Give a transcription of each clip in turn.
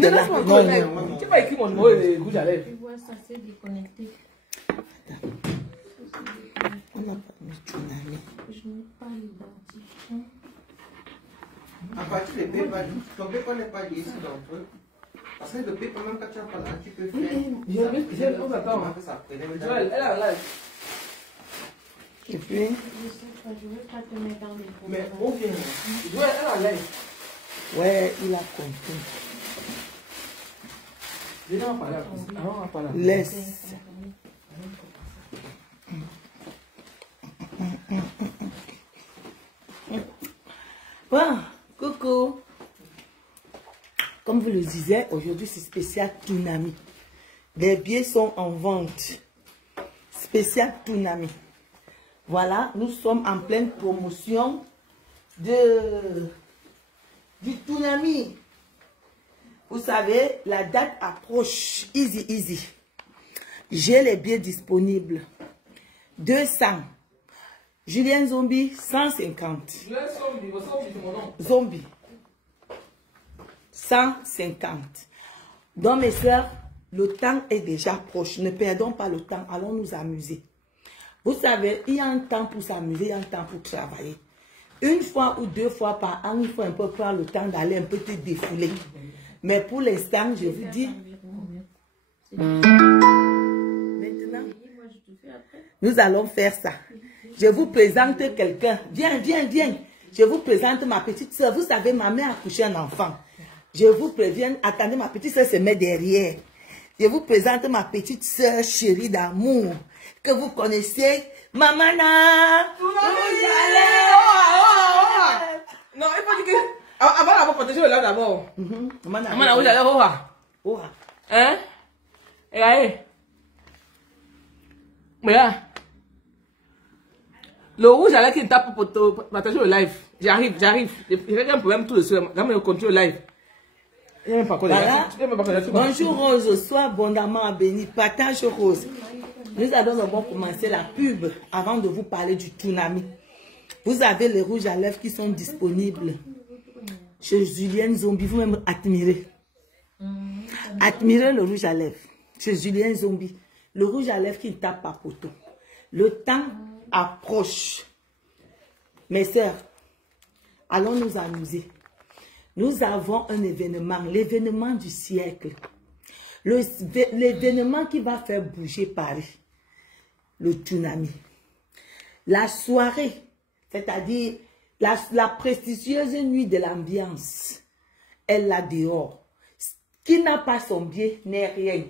Non. Tu vas écrire mon numéro de rouge à lèvres. Tu vois, ça s'est déconnecté. On n'a pas mis Toonami. Je n'ai pas l'identifiant. À partir de PayPal, ton PayPal n'est pas lié ici d'entre eux. Parce que le PayPal, même quand tu as pas là, tu peux faire. On attend. Elle a live. Et puis, Je sais pas, je ne vais pas te mettre dans les Mais problèmes. on vient. Elle a live. ouais, il a compris. Viens, on va parler. On va parler. Laisse. Bon, coucou. Comme vous le disiez, aujourd'hui c'est spécial Toonami. Les billets sont en vente. Spécial Toonami. Voilà, nous sommes en pleine promotion du Toonami. Vous savez, la date approche. Easy, easy. J'ai les billets disponibles. 200. Julien Zombie, 150. Zombie. 150. Donc, mes soeurs, le temps est déjà proche. Ne perdons pas le temps. Allons nous amuser. Vous savez, il y a un temps pour s'amuser, il y a un temps pour travailler. Une fois ou deux fois par an, il faut un peu prendre le temps d'aller un peu te défouler. Mais pour l'instant, je vous dis... Maintenant, nous allons faire ça. Je vous présente quelqu'un. Viens, viens, viens. Je vous présente ma petite soeur. Vous savez, ma mère a couché un enfant. Je vous préviens, attendez, ma petite soeur se met derrière. Je vous présente ma petite soeur chérie d'amour, que vous connaissez, Mamana. Non, il faut dire que... Avant d'avoir protégé le live d'abord. Mamana, où j'allais, hein? Et allez. Mais là, le rouge à l'air qui me tape pour partager le live. J'arrive. J'ai un problème tout de suite. Quand je continue le live. Voilà. Bonjour Rose, sois abondamment béni. Partage Rose. Nous allons d'abord commencer la pub avant de vous parler du Toonami. Vous avez les rouges à lèvres qui sont disponibles chez Julien Zombie. Vous-même admirez. Admirez le rouge à lèvres chez Julien Zombie. Le rouge à lèvres qui ne tape pas poteau. Le temps approche. Mes sœurs, allons nous amuser. Nous avons un événement, l'événement du siècle. L'événement qui va faire bouger Paris. Le Toonami. La soirée, c'est-à-dire la prestigieuse nuit de l'ambiance. Elle là dehors. Qui n'a pas son billet n'est rien.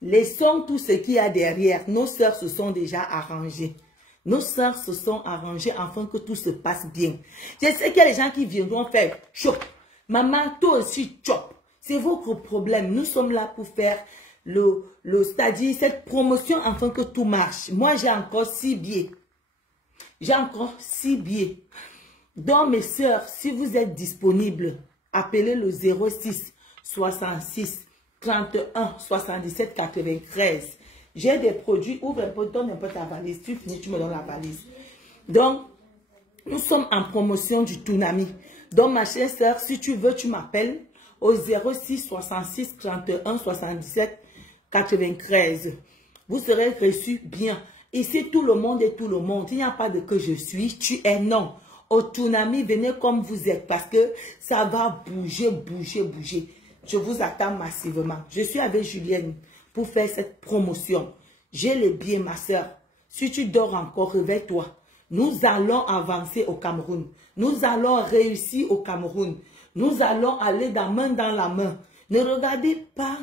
Laissons tout ce qu'il y a derrière. Nos sœurs se sont déjà arrangées. Nos sœurs se sont arrangées afin que tout se passe bien. Je sais qu'il y a des gens qui viendront faire chop. Maman, toi aussi chop. C'est votre problème. Nous sommes là pour faire c'est-à-dire cette promotion afin que tout marche. Moi, j'ai encore 6 billets. J'ai encore 6 billets. Donc, mes sœurs, si vous êtes disponibles, appelez le 06 66 31 77 93. J'ai des produits, ouvre un peu, donne un peu ta valise. Tu finis, tu me donnes la valise. Donc, nous sommes en promotion du Toonami. Donc, ma chère sœur, si tu veux, tu m'appelles au 06 66 31 77 93. Vous serez reçus bien. Ici, tout le monde est tout le monde. Il n'y a pas de que je suis, tu es non. Au Toonami, venez comme vous êtes parce que ça va bouger, bouger, bouger. Je vous attends massivement. Je suis avec Julienne pour faire cette promotion. J'ai les billets, ma soeur. Si tu dors encore, réveille-toi. Nous allons avancer au Cameroun. Nous allons réussir au Cameroun. Nous allons aller main dans la main. Ne regardez pas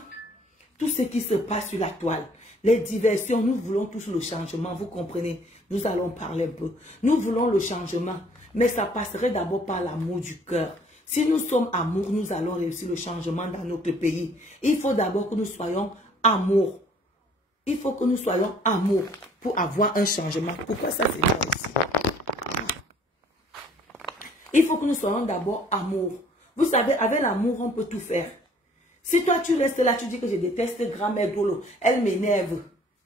tout ce qui se passe sur la toile. Les diversions, nous voulons tous le changement, vous comprenez? Nous allons parler un peu. Nous voulons le changement, mais ça passerait d'abord par l'amour du cœur. Si nous sommes amour, nous allons réussir le changement dans notre pays. Il faut d'abord que nous soyons amour. Il faut que nous soyons amour pour avoir un changement. Pourquoi ça c'est là ici? Il faut que nous soyons d'abord amour. Vous savez, avec l'amour, on peut tout faire. Si toi, tu restes là, tu dis que je déteste grand-mère Dolo, elle m'énerve.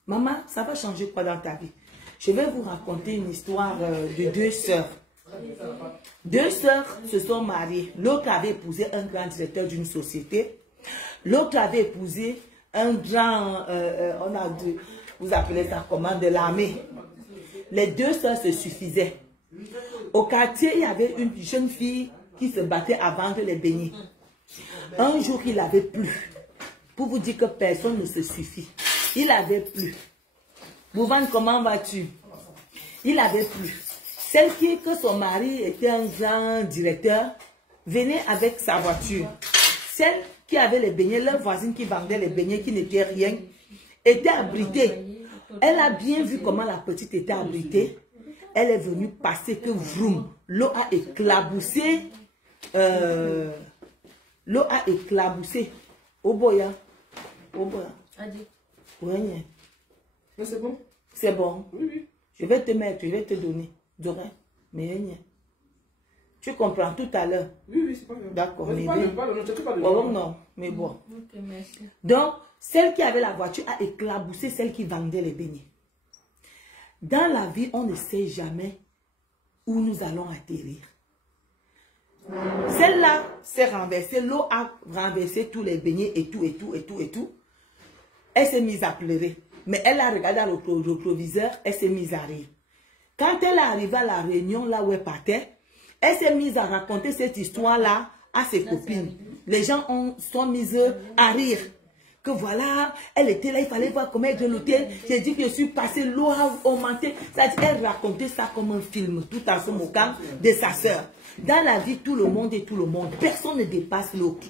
Maman, ça va changer quoi dans ta vie? Je vais vous raconter une histoire de 2 sœurs. 2 sœurs se sont mariées. L'autre avait épousé un grand directeur d'une société. L'autre avait épousé un grand, on a dit, vous appelez ça comment, de l'armée. Les deux sœurs se suffisaient. Au quartier, il y avait une jeune fille qui se battait à vendre les beignets. Un jour, il avait plu. Pour vous dire que personne ne se suffit. Il avait plu. Bouvane, comment vas-tu? Il avait plu. Celle que son mari était un grand directeur, venait avec sa voiture. Celle qui avait les beignets, leur voisine qui vendait les beignets, qui n'était rien, était abritée. Elle a bien vu comment la petite était abritée. Elle est venue passer que vroom. L'eau a éclaboussé. L'eau a éclaboussé. Au boya. Au boya. Oui. Mais c'est bon? C'est bon. Oui, oui. Je vais te mettre, je vais te donner. Doré. Mais tu comprends tout à l'heure. Oui, oui, c'est pas grave. D'accord. Mais non, mais bon. Ok, merci. Donc, celle qui avait la voiture a éclaboussé celle qui vendait les beignets. Dans la vie, on ne sait jamais où nous allons atterrir. Celle-là s'est renversée, l'eau a renversé tous les beignets et tout. Elle s'est mise à pleurer. Mais elle a regardé le rétroviseur, elle s'est mise à rire. Quand elle est arrivée à la réunion, là où elle partait, elle s'est mise à raconter cette histoire-là à ses copines. Les gens sont mis à rire. Que voilà, elle était là, il fallait voir comment elle grelottait. J'ai dit que je suis passée, l'eau a augmenté. Elle racontait ça comme un film, tout en se moquant de sa sœur. Dans la vie, tout le monde est tout le monde. Personne ne dépasse l'autre.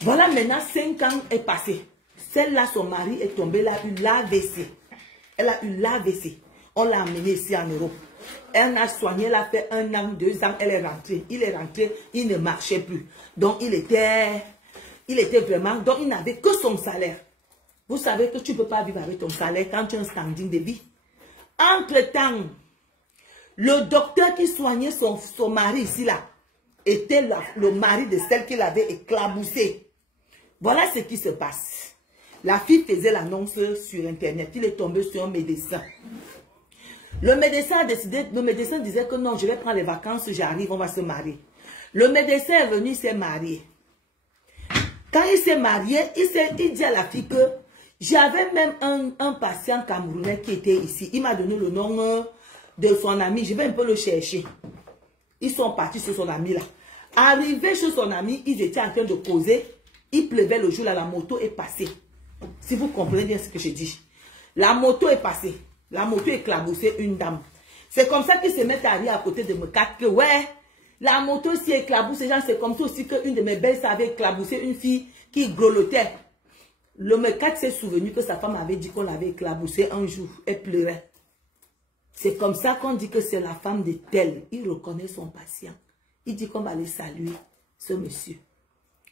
Voilà, maintenant, 5 ans est passé. Celle-là, son mari est tombé, elle a eu l'AVC. Elle a eu l'AVC. On l'a amenée ici en Europe. Elle a soigné, elle a fait 1 an, 2 ans, elle est rentrée. Il est rentré, il ne marchait plus. Donc, il était vraiment, donc il n'avait que son salaire. Vous savez que tu ne peux pas vivre avec ton salaire quand tu as un standing de vie. Entre-temps, le docteur qui soignait son mari ici, là, était le mari de celle qui l'avait éclaboussé. Voilà ce qui se passe. La fille faisait l'annonce sur Internet. Il est tombé sur un médecin. Le médecin a décidé, le médecin disait que non, je vais prendre les vacances, j'arrive, on va se marier. Le médecin est venu, il s'est marié. Quand il s'est marié, il dit à la fille que j'avais même un patient camerounais qui était ici. Il m'a donné le nom de son ami. Je vais un peu le chercher. Ils sont partis sur son ami là. Arrivé chez son ami, ils étaient en train de causer. Il pleuvait le jour là, la moto est passée. Si vous comprenez bien ce que je dis. La moto est passée. La moto éclaboussé une dame. C'est comme ça qu'ils se mettent à rire à côté de me que ouais, la moto s'y éclabousse. C'est comme ça aussi qu'une de mes belles avait éclaboussé une fille qui grelottait. Le mec s'est souvenu que sa femme avait dit qu'on l'avait éclaboussé un jour. Elle pleurait. C'est comme ça qu'on dit que c'est la femme de tel. Il reconnaît son patient. Il dit qu'on va aller saluer ce monsieur.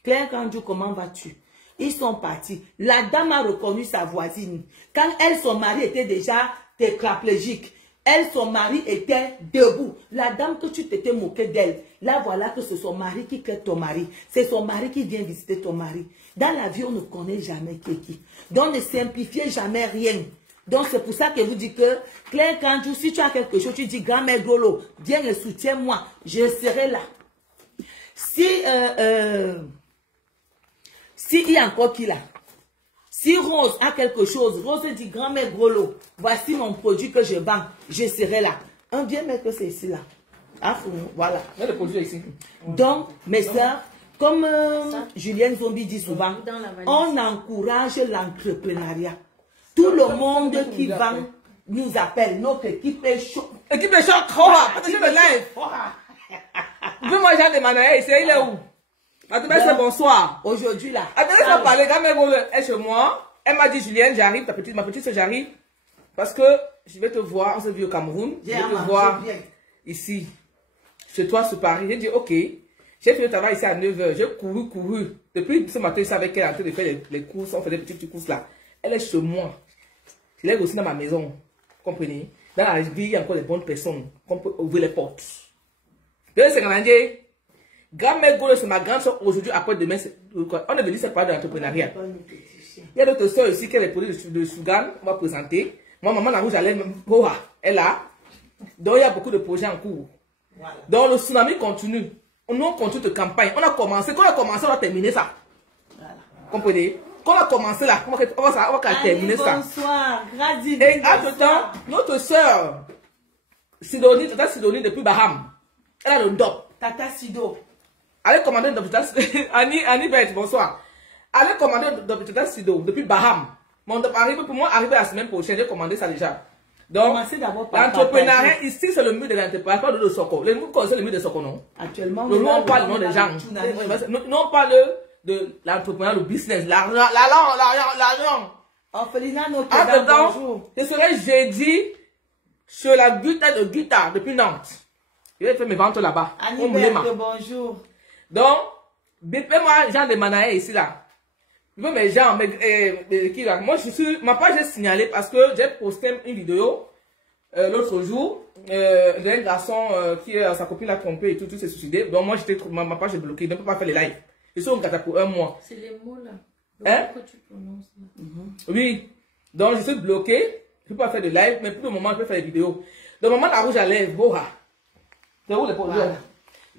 Claire Kanju, comment vas-tu? Ils sont partis. La dame a reconnu sa voisine. Quand elle, son mari était déjà tétraplégique. Elle, son mari était debout. La dame que tu t'étais moqué d'elle. Là, voilà que c'est son mari qui crée ton mari. C'est son mari qui vient visiter ton mari. Dans la vie, on ne connaît jamais qui. Donc, ne simplifiez jamais rien. Donc, c'est pour ça que je vous dis que, Claire Kanju, si tu as quelque chose, tu dis, grand-mère Golo, viens et soutiens-moi. Je serai là. Si il y a encore qui là. Si Rose a quelque chose, Rose dit, grand-mère Golo, voici mon produit que je vends, je serai là. On vient mettre que c'est ici là. Ah, voilà. Le produit ici. Donc, mes soeurs, comme Julienne Zombie dit souvent, on encourage l'entrepreneuriat. Tout le monde qui vend nous appelle. Notre équipe est chaude. Équipe est chaude, attention le live. Veux-moi, Jean de Manoël, il est où? C'est bonsoir. Aujourd'hui là. Attendez, ça parler. Grand-mère est chez moi. Elle m'a dit, Julienne, j'arrive, ma petite soeur, j'arrive. Parce que je vais te voir, on s'est vu au Cameroun. Je vais te voir ici, chez toi, sur Paris. J'ai dit, ok. J'ai fait le travail ici à 9 h. J'ai couru. Depuis ce matin, je savais qu'elle est en train de faire les courses. On fait des petites courses là. Elle est chez moi. Je l'ai aussi dans ma maison. Vous comprenez? Dans la vie, il y a encore les bonnes personnes. Qu'on peut ouvrir les portes. Grand-mère Golo, c'est ma grande soeur aujourd'hui, après demain, on est venu se parler de l'entrepreneuriat. Il y a d'autres soeurs ici qui ont les produits de Sugan, on va présenter. Moi, maman, la rouge à lèvres, elle a. Donc, il y a beaucoup de projets en cours. Voilà. Donc, le tsunami continue. Nous, on continue de campagne. On a commencé, quand on a commencé, on a terminé ça. Voilà. Comprenez? Quand on va commencer là, on va terminer ça. Bonsoir, Grady. Et entre-temps, notre soeur, Sidonie, Tata Sidonie depuis Baham, elle a le DOP. Tata Sido. Allez commander le DOP. Annie Beth, bonsoir. Allez commander le DOP Tata Sido depuis Baham. Mon DOP arrive pour moi, arriver la semaine prochaine, j'ai commandé ça déjà. Donc, l'entrepreneuriat ici, c'est le mur de l'entreprise, pas de Soko. Le mur, c'est le mur de Soko, non? Actuellement, nous, on parle du nom des gens. Nous, on parle de l'entrepreneuriat, le business, l'argent. Orphelinat, notre bonjour. Je serai jeudi sur la guitare depuis Nantes. Je vais faire mes ventes là-bas. Bonjour. Donc, bipez-moi Jean de Manaé ici là. Bipez mes gens, qui là. Moi, ma page est signalée parce que j'ai posté une vidéo l'autre jour d'un garçon qui sa copine l'a trompé et tout s'est suicidé. Donc, moi, ma page est bloquée. Je ne peux pas faire les lives. Je suis au Qatar pour un mois. C'est les mots là. Hein? Que tu prononces là. Oui. Donc, je suis bloqué. Je ne peux pas faire de live, mais pour le moment, je peux faire des vidéos. Donc, maman, la rouge à lèvres, Boha. C'est où les produits?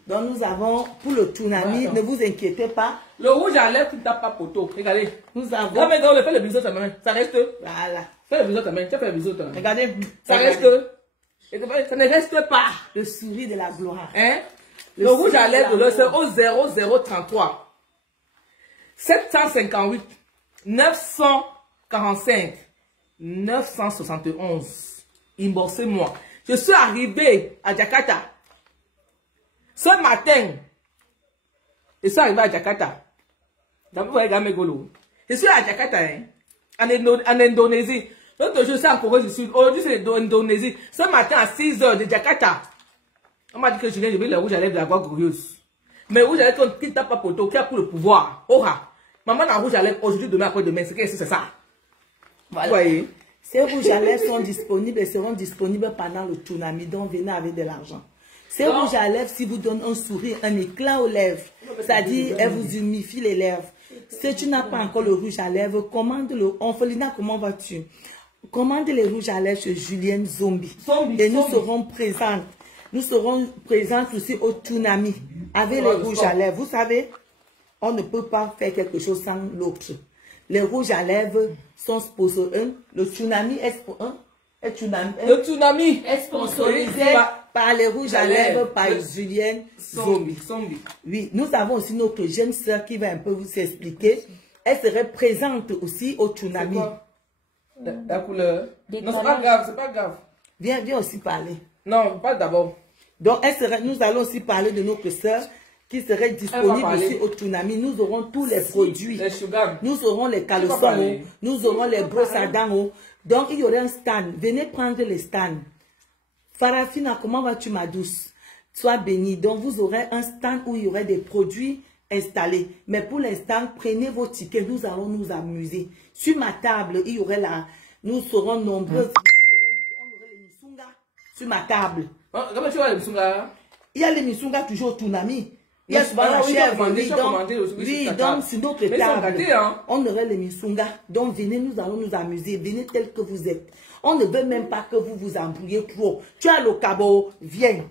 Donc, nous avons, pour le tsunami, ne vous inquiétez pas. Le rouge à lèvres, tu ne tapes pas poteau. Regardez. Nous avons. Non, mais non, fais le bisou ta main. Ça reste. Voilà. Fais le bisou ta main. Tu as fait le bisou ta main. Regardez. Ça reste. Ça ne reste pas. Le sourire de la gloire. Hein? Le rouge à lèvres, c'est au 0033. 758 945 971. Inboxez-moi. Je suis arrivé à Jakarta. Ce matin, je suis arrivé à Jakarta. Je suis à Jakarta, hein, en Indonésie. L'autre jour, c'est en Corée du Sud. Aujourd'hui, c'est l'Indonésie. Ce matin, à 6 h de Jakarta, on m'a dit que je viens de le rouge à lèvres de la voix glorieuse. Mais rouge à lèvres qui tape pas poteau, qui a pour le pouvoir. Oha. Maman a rouge à lèvres aujourd'hui, demain, après demain. C'est ça. Voilà. Vous voyez? Ces rouges à lèvres sont disponibles et seront disponibles pendant le tsunami. Donc, venez avec de l'argent. Ces rouges à lèvres, si vous donnez un sourire, un éclat aux lèvres, c'est-à-dire, elle vous humifie les lèvres. Si tu n'as pas encore le rouge à lèvres, commande-le. Orphelinat, comment vas-tu? Commande les rouges à lèvres chez Julienne Zombie. Et nous serons présentes. Nous serons présentes aussi au tsunami avec les rouges à lèvres. Vous savez, on ne peut pas faire quelque chose sans l'autre. Les rouges à lèvres sont sponsorisés. Le tsunami le tsunami est sponsorisé par les rouges à lèvres par Julienne Zombie. Oui, nous avons aussi notre jeune sœur qui va un peu vous expliquer. Elle serait présente aussi au tsunami. La couleur. Non, c'est pas grave, c'est pas grave. Viens aussi parler. Non, pas d'abord. Donc, nous allons aussi parler de notre sœur qui serait disponible aussi au tsunami. Nous aurons tous les produits. Nous aurons les caleçons, nous aurons les brosses à dents. Donc, il y aurait un stand. Venez prendre les stands. Farafina, comment vas-tu, ma douce? Sois bénie. Donc, vous aurez un stand où il y aurait des produits installés. Mais pour l'instant, prenez vos tickets. Nous allons nous amuser. Sur ma table, il y aurait là. Nous serons nombreux. On aurait les misunga sur ma table. Comment tu vois les misunga? Il y a les misunga toujours au tsunami. Il y a souvent la chèvre. Oui, donc sur notre table, on aurait les misunga. Donc venez, nous allons nous amuser. Venez tel que vous êtes. On ne veut même pas que vous vous embrouillez trop. Tu as le cabot, viens.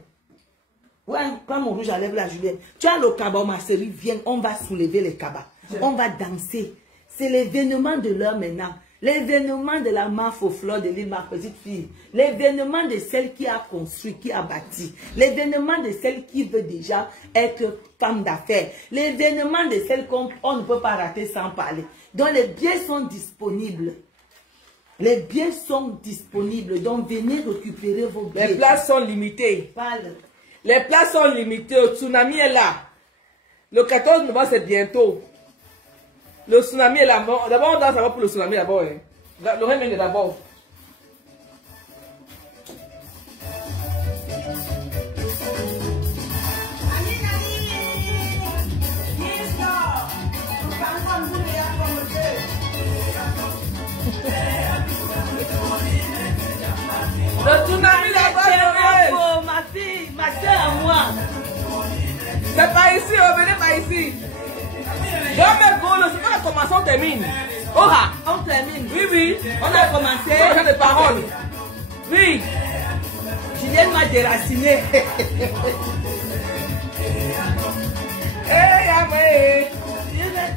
Ouais, prends mon rouge à lèvres la Julienne. Tu as le cabot, ma chérie, viens. On va soulever les cabas. On va danser. C'est l'événement de l'heure maintenant. L'événement de la marche aux fleurs de l'île, ma petite fille. L'événement de celle qui a construit, qui a bâti. L'événement de celle qui veut déjà être femme d'affaires. L'événement de celle qu'on ne peut pas rater sans parler. Donc les biens sont disponibles. Les biens sont disponibles. Donc venez récupérer vos biens. Les places sont limitées. Parle. Les places sont limitées. Le tsunami est là. Le 14 novembre, c'est bientôt. Le tsunami est là. D'abord, on doit savoir pour le tsunami d'abord. Hein. Le reste est d'abord. Le tsunami là-bas, ma fille, ma soeur à moi. C'est pas ici, venez pas ici. On a commencé, on termine. On termine. Oui, oui. On a commencé. On a des paroles. Oui. Julienne m'a déraciné.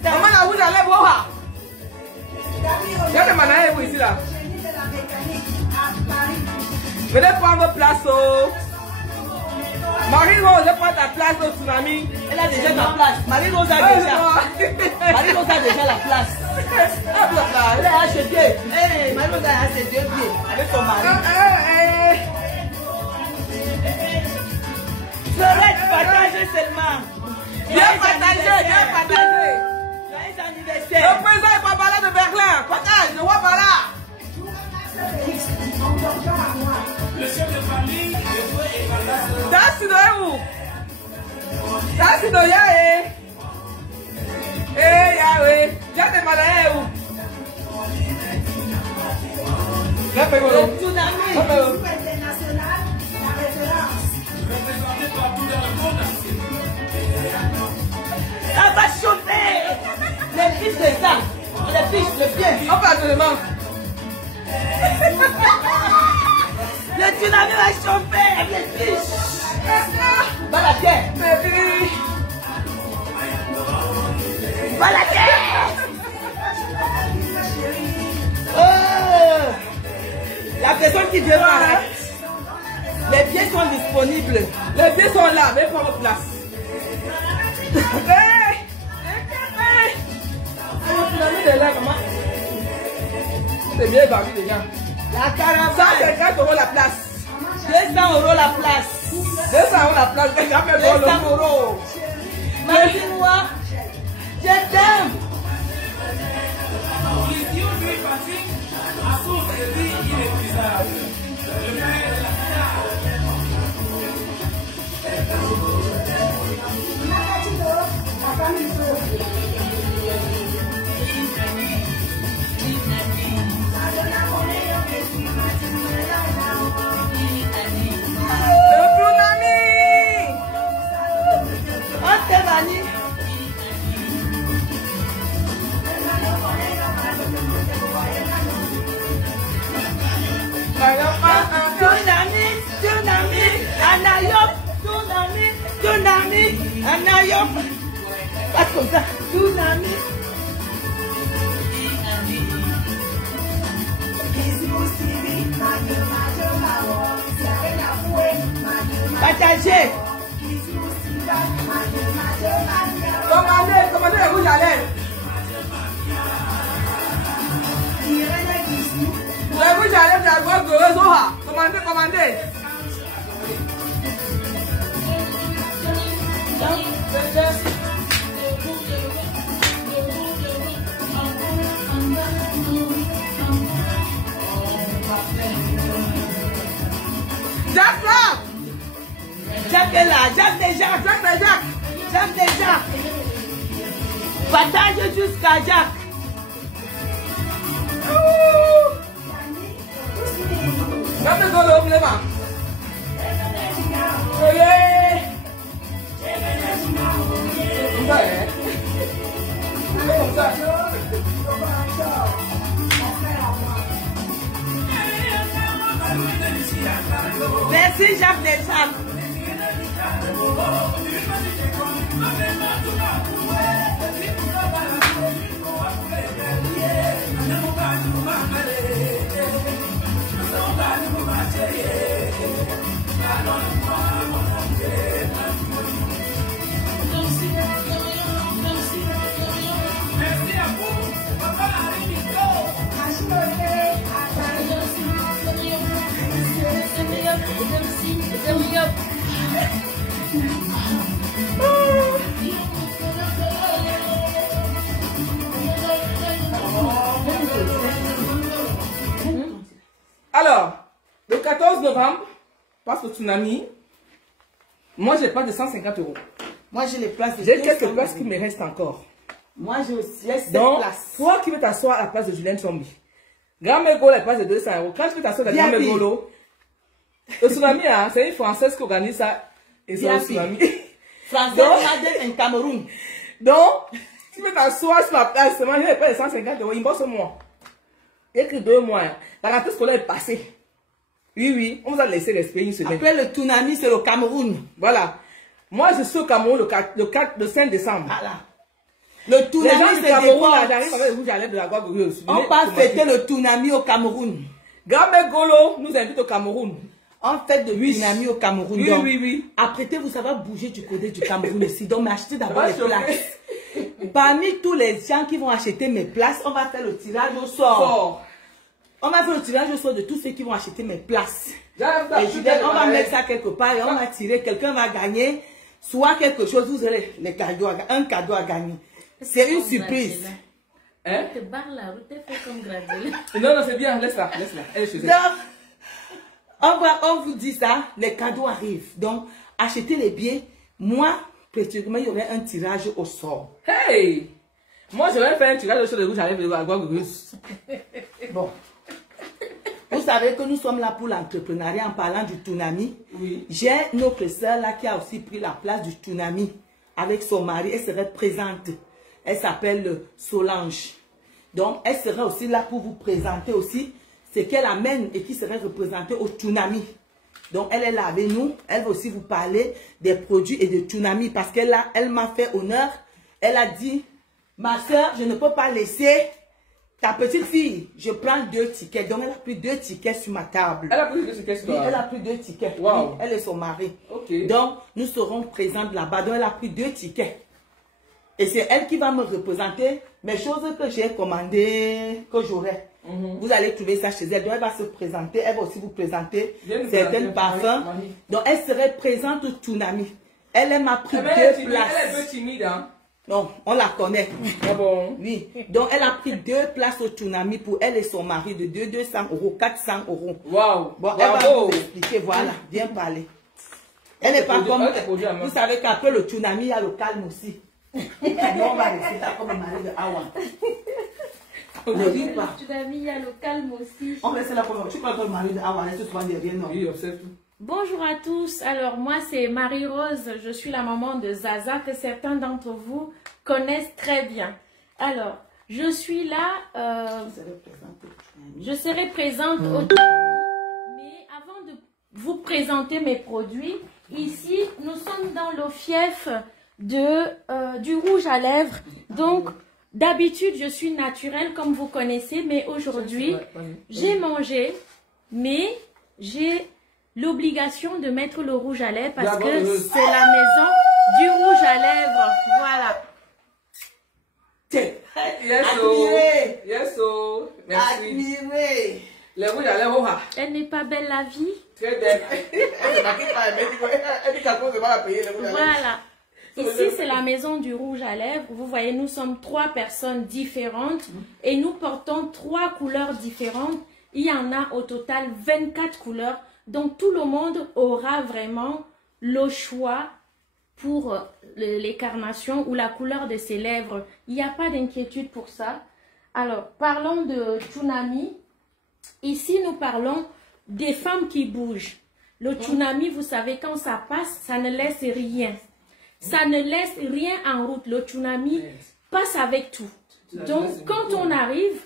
Maman a voulu aller voir. Il y a des Manaïs ici là. Venez prendre place au... Marie-Rose, je prends ta place au tsunami. Elle a déjà ta place. Marie-Rose a déjà. Marie-Rose a déjà la place. Elle a acheté. Marie-Rose a acheté 2 pieds avec son mari. Fleurette, partagez seulement. Viens partager, viens partager. Joyeux anniversaire. Le président est pas par là de Berlin. Partage, je vois par là. Le chef de famille, le feu est par là. That's où? That's the ya Yahweh. Ya te malaye où? Le tsunami. International, la référence. Représenté partout dans le monde entier. Ça va chauffer. Les fils de ça. Les fils, le pied. On parle de manque. Le tsunami va chauffer avec les fiches. Va la terre. Baby. Va la terre. Oh. La personne qui vient par les billets sont disponibles. Les pieds sont là, mais prendre place. C'est bien vendu déjà. La caravane. 150 € la place. 200 € la place. 200 € la place. 200 €. Marie-moi, je t'aime. Les dieux lui pratiquent à source de vie inépuisable. Le père de la La famille Le tsunami. On t'aime, Annie. Tsunami, tsunami, Anayop, tsunami, tsunami, Anayop. Pas comme ça, tsunami. Partagez. Commandez le rouge à lèvres. Le rouge à lèvres, la grosse de Zoha. Commandez. Jacques là. Jacques est là, Jacques déjà. Jacques déjà. Partage jusqu'à Jacques. Dame dans l'homme, les mains. Comme ça, hein? Comme ça. Merci Jacques déjà. merci à vous, papa Arimito. Alors, le 14 novembre, passe le tsunami. Moi, j'ai pas de 150 €. Moi, j'ai les places. J'ai quelques places qui me restent encore. Moi, j'ai aussi cette Donc, place. toi qui veux t'asseoir à la place de Julien Chombi, Grand Mégolo, la place de 200 €. Quand tu veux t'asseoir à Grand Bien Mégolo, le tsunami, hein, c'est une Française qui organise ça. Et c'est Bien le tsunami. Français, Donc- Madeleine, en Cameroun. Donc, tu veux t'asseoir sur la place, seulement je n'ai pas de 150 €. Il bosse moi. Il y a que 2 mois. Hein. La rentrée scolaire est passée. Oui, on vous a laissé respirer une semaine. Après le tsunami, c'est le Cameroun. Voilà. Moi, je suis au Cameroun le 5 décembre. Voilà. Le Les gens Toonami du se Cameroun, là, déporte. j'arrive avec le rouge à lèvres de la Guadeloupe. On va fêter le Toonami au Cameroun. Grand-mère Golo nous invite au Cameroun. On fête le Toonami au Cameroun. Oui, donc, oui. Apprêtez-vous, ça va bouger du côté du Cameroun ici. Donc, mais achetez d'abord Ça les va chauffer. places. Parmi tous les gens qui vont acheter mes places, on va faire le tirage au sort. Fort. On va faire le tirage au sort de tous ceux qui vont acheter mes places. J'arrive à Et acheter Juliette, on va les mettre ça quelque part et on va tirer. Quelqu'un va gagner soit quelque chose, vous aurez les cadeaux, un cadeau à gagner. C'est une surprise. Hein? Tu te barres la route, tu fais comme Gradela. Non, non, c'est bien, laisse-la, laisse-la. Elle est chez elle. Donc, on vous dit ça, les cadeaux arrivent. Donc, achetez les billets. Moi, précisément, il y aurait un tirage au sort. Hey! Moi, je vais faire un tirage sur le rouge à lèvres de la Guadeloupe. Bon. Vous savez que nous sommes là pour l'entrepreneuriat en parlant du Toonami. Oui. J'ai notre sœur là qui a aussi pris la place du Toonami avec son mari. Elle serait présente. Elle s'appelle Solange. Donc, elle sera aussi là pour vous présenter aussi ce qu'elle amène et qui serait représenté au Toonami. Donc, elle est là avec nous. Elle va aussi vous parler des produits et de Toonami parce qu'elle m'a fait honneur. Elle a dit, ma soeur, je ne peux pas laisser ta petite fille. Je prends 2 tickets. Donc, elle a pris 2 tickets sur ma table. Elle a pris 2 tickets sur Oui, toi. elle a pris 2 tickets. Wow. Oui, elle et son mari. Ok. Donc, nous serons présentes là-bas. Donc, elle a pris 2 tickets. Et c'est elle qui va me représenter mes choses que j'ai commandées, que j'aurai. Vous allez trouver ça chez elle. Donc, elle va se présenter. Elle va aussi vous présenter certains parfums. Donc, elle serait présente au Toonami. Elle m'a pris 2 places. Elle est un peu timide, hein? Non, on la connaît. Ah bon? Oui. Donc, elle a pris 2 places au Toonami pour elle et son mari de 200 €, 400 €. Waouh! Bon, elle va vous expliquer. Voilà, bien parler. Elle n'est pas comme... Vous savez qu'après le Toonami, il y a le calme aussi. Non, on va laisser ça comme le mari de Awa. Ne ris pas. Tu l'as mis à le calme aussi. On va laisser la première. Tu crois que le mari de Awa laisse souvent derrière, non? Oui, observe tout. Bonjour à tous, alors moi c'est Marie-Rose, je suis la maman de Zaza que certains d'entre vous connaissent très bien. Alors, je suis là, je serai présente au mais avant de vous présenter mes produits, ici nous sommes dans le fief du rouge à lèvres, donc d'habitude je suis naturelle comme vous connaissez, mais aujourd'hui j'ai mangé, mais j'ai l'obligation de mettre le rouge à lèvres parce que c'est la maison du rouge à lèvres. Voilà. Yes, oh. Yes, oh. Merci. Admiré. Le rouge à lèvres, Elle n'est pas belle la vie? très belle. Elle dit qu'à cause de pas la payer, le rouge à lèvres. Voilà. Ici, c'est la maison du rouge à lèvres. Vous voyez, nous sommes 3 personnes différentes et nous portons 3 couleurs différentes. Il y en a au total 24 couleurs. Donc, tout le monde aura vraiment le choix pour les carnations ou la couleur de ses lèvres. Il n'y a pas d'inquiétude pour ça. Alors, parlons de Toonami. Ici, nous parlons des femmes qui bougent. Le Toonami, vous savez, quand ça passe, ça ne laisse rien. Ça ne laisse rien en route. Le Toonami passe avec tout. Donc, quand on arrive,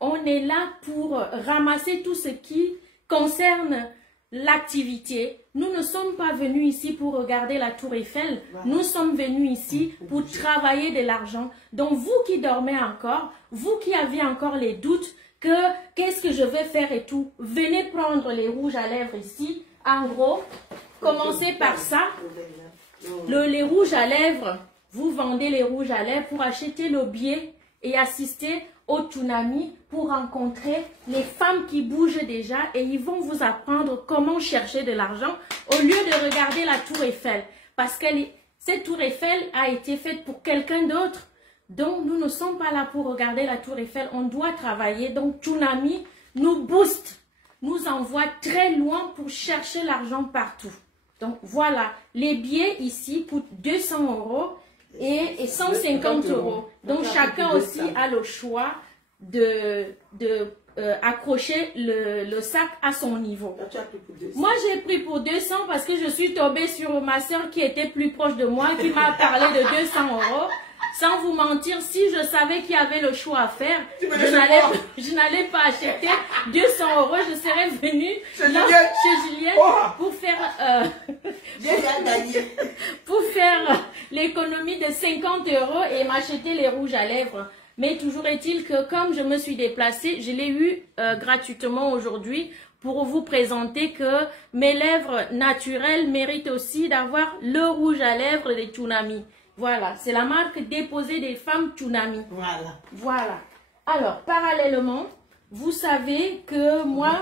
on est là pour ramasser tout ce qui concerne l'activité. Nous ne sommes pas venus ici pour regarder la tour Eiffel. Nous sommes venus ici pour travailler de l'argent. Donc, vous qui dormez encore, vous qui avez encore les doutes que qu'est-ce que je vais faire et tout, venez prendre les rouges à lèvres ici. En gros, commencez par ça. Les rouges à lèvres, vous vendez les rouges à lèvres pour acheter le billet et assister au Toonami pour rencontrer les femmes qui bougent déjà et ils vont vous apprendre comment chercher de l'argent au lieu de regarder la tour Eiffel. Parce que cette tour Eiffel a été faite pour quelqu'un d'autre. Donc, nous ne sommes pas là pour regarder la tour Eiffel. On doit travailler. Donc, Toonami nous booste, nous envoie très loin pour chercher l'argent partout. Donc, voilà. Les billets ici coûtent 200 € et 150 €. Donc, chacun aussi a le choix de accrocher le sac à son niveau. Moi, j'ai pris pour 200 parce que je suis tombée sur ma soeur qui était plus proche de moi, qui m'a parlé de 200 €. sans vous mentir, si je savais qu'il y avait le choix à faire, je n'allais pas acheter 200 €. Je serais venue chez Juliette pour faire l'économie de 50 € et m'acheter les rouges à lèvres. Mais toujours est-il que comme je me suis déplacée, je l'ai eu gratuitement aujourd'hui pour vous présenter que mes lèvres naturelles méritent aussi d'avoir le rouge à lèvres de Tsunami. Voilà, c'est la marque déposée des femmes Tsunami. Voilà. Voilà. Alors, parallèlement, vous savez que moi,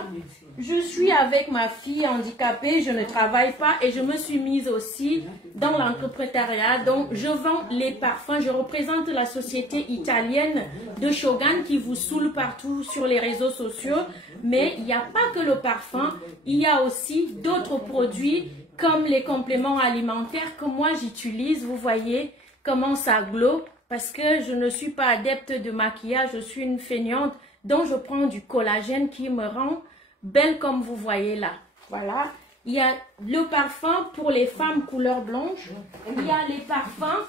je suis avec ma fille handicapée, je ne travaille pas et je me suis mise aussi dans l'entrepreneuriat. Donc, je vends les parfums. Je représente la société italienne de Shogun qui vous saoule partout sur les réseaux sociaux. Mais il n'y a pas que le parfum, il y a aussi d'autres produits comme les compléments alimentaires que moi j'utilise. Vous voyez comment ça glow parce que je ne suis pas adepte de maquillage, je suis une feignante. Donc, je prends du collagène qui me rend belle comme vous voyez là. Voilà. Il y a le parfum pour les femmes couleur blanche. Il y a les parfums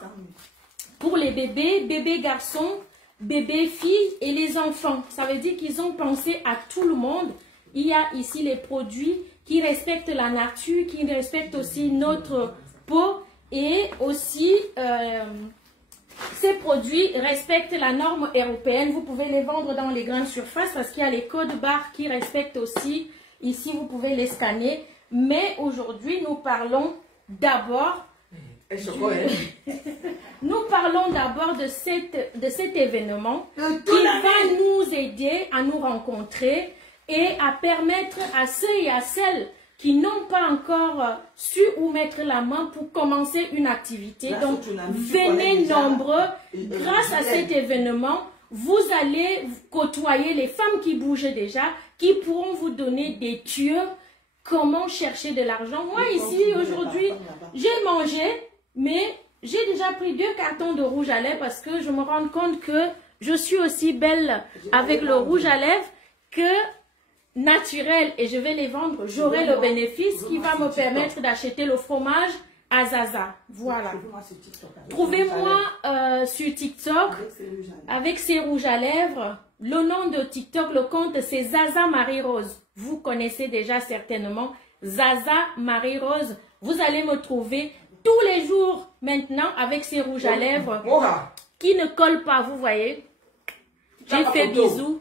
pour les bébés garçons, bébés filles et les enfants. Ça veut dire qu'ils ont pensé à tout le monde. Il y a ici les produits qui respectent la nature, qui respectent aussi notre peau et aussi... ces produits respectent la norme européenne. Vous pouvez les vendre dans les grandes surfaces parce qu'il y a les codes barres qui respectent aussi. Ici, vous pouvez les scanner. Mais aujourd'hui, nous parlons d'abord de cet événement qui va nous aider à nous rencontrer et à permettre à ceux et à celles qui n'ont pas encore su où mettre la main pour commencer une activité. Donc, venez nombreux. Grâce à cet événement, vous allez côtoyer les femmes qui bougent déjà, qui pourront vous donner des tuyaux, comment chercher de l'argent. Moi, ici, aujourd'hui, j'ai mangé, mais j'ai déjà pris 2 cartons de rouge à lèvres parce que je me rends compte que je suis aussi belle avec le rouge à lèvres que... naturel et je vais les vendre, j'aurai le bénéfice qui va me permettre d'acheter le fromage à Zaza. Voilà. Trouvez-moi sur TikTok avec ces rouges à lèvres. Le nom de TikTok, le compte, c'est Zaza Marie-Rose. Vous connaissez déjà certainement Zaza Marie-Rose. Vous allez me trouver tous les jours maintenant avec ces rouges à lèvres qui ne collent pas, vous voyez. J'ai fait bisous.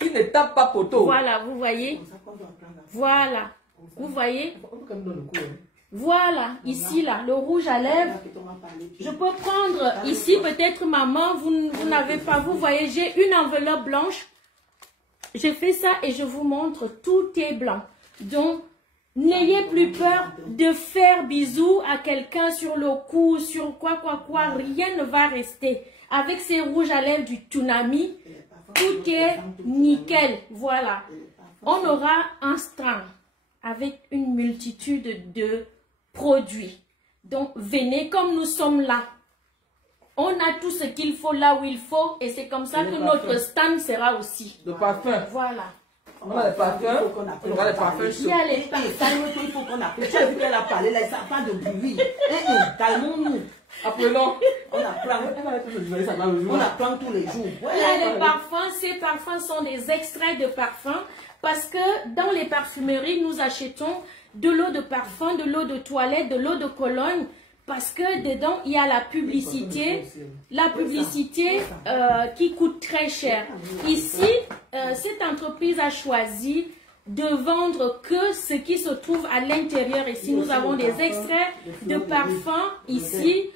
Qui ne tape pas poteau. Voilà, vous voyez. Voilà. Vous voyez. Voilà, ici, là, le rouge à lèvres. Je peux prendre ici, peut-être maman, vous n'avez pas, vous voyez, j'ai une enveloppe blanche. Je fais ça et je vous montre, tout est blanc. Donc, n'ayez plus peur de faire bisous à quelqu'un sur le cou, sur quoi, rien ne va rester. Avec ces rouges à lèvres du Tsunami, tout est nickel. Voilà. On aura un stand avec une multitude de produits. Donc, venez comme nous sommes là. On a tout ce qu'il faut là où il faut et c'est comme ça que notre stand sera aussi. Le parfum. Voilà. On a les parfums. On aura les parfums. Il y a les parfums. Il faut qu'on appelle. Tu as vu qu'elle a parlé là, ça n'a pas de bruit. Calmons-nous. Appelons. On apprend tous les jours. Il y a des parfums. Ces parfums sont des extraits de parfums parce que dans les parfumeries, nous achetons de l'eau de parfum, de l'eau de toilette, de l'eau de Cologne parce que dedans, il y a la publicité qui coûte très cher. Ici, cette entreprise a choisi de vendre que ce qui se trouve à l'intérieur. Ici, nous avons des extraits de parfum ici,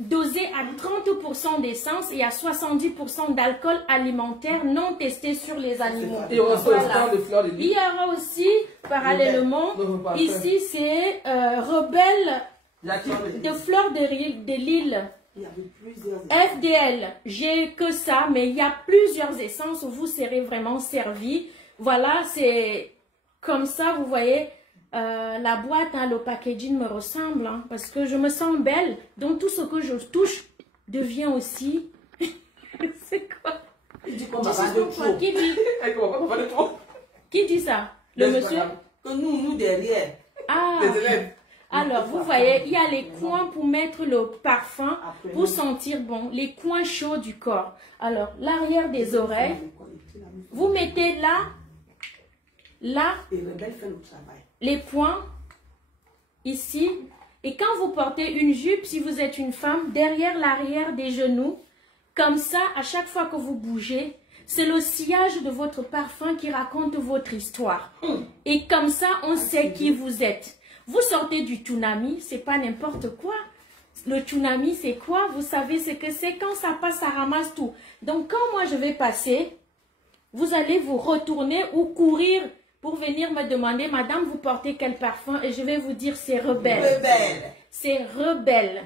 dosés à 30% d'essence et à 70% d'alcool alimentaire non testé sur les animaux. Il y aura aussi, parallèlement, ici, c'est Rebelle de fleurs de l'île. FDL, j'ai que ça, mais il y a plusieurs essences où vous serez vraiment servi. Voilà, c'est comme ça, vous voyez, la boîte, hein, le packaging me ressemble, hein, parce que je me sens belle. Donc, tout ce que je touche devient aussi... C'est quoi? Qui dit ça? Le monsieur? Que nous derrière. Ah, les élèves. Alors, vous voyez, il y a les coins pour mettre le parfum, pour sentir bon, les coins chauds du corps. Alors, l'arrière des oreilles, vous mettez là, les points, ici. Et quand vous portez une jupe, si vous êtes une femme, derrière l'arrière des genoux, comme ça, à chaque fois que vous bougez, c'est le sillage de votre parfum qui raconte votre histoire. Et comme ça, on sait qui vous êtes. Vous sortez du tsunami, c'est pas n'importe quoi. Le tsunami, c'est quoi? Vous savez ce que c'est? Quand ça passe, ça ramasse tout. Donc, quand moi je vais passer, vous allez vous retourner ou courir pour venir me demander, madame, vous portez quel parfum? Et je vais vous dire, c'est Rebelle. C'est Rebelle.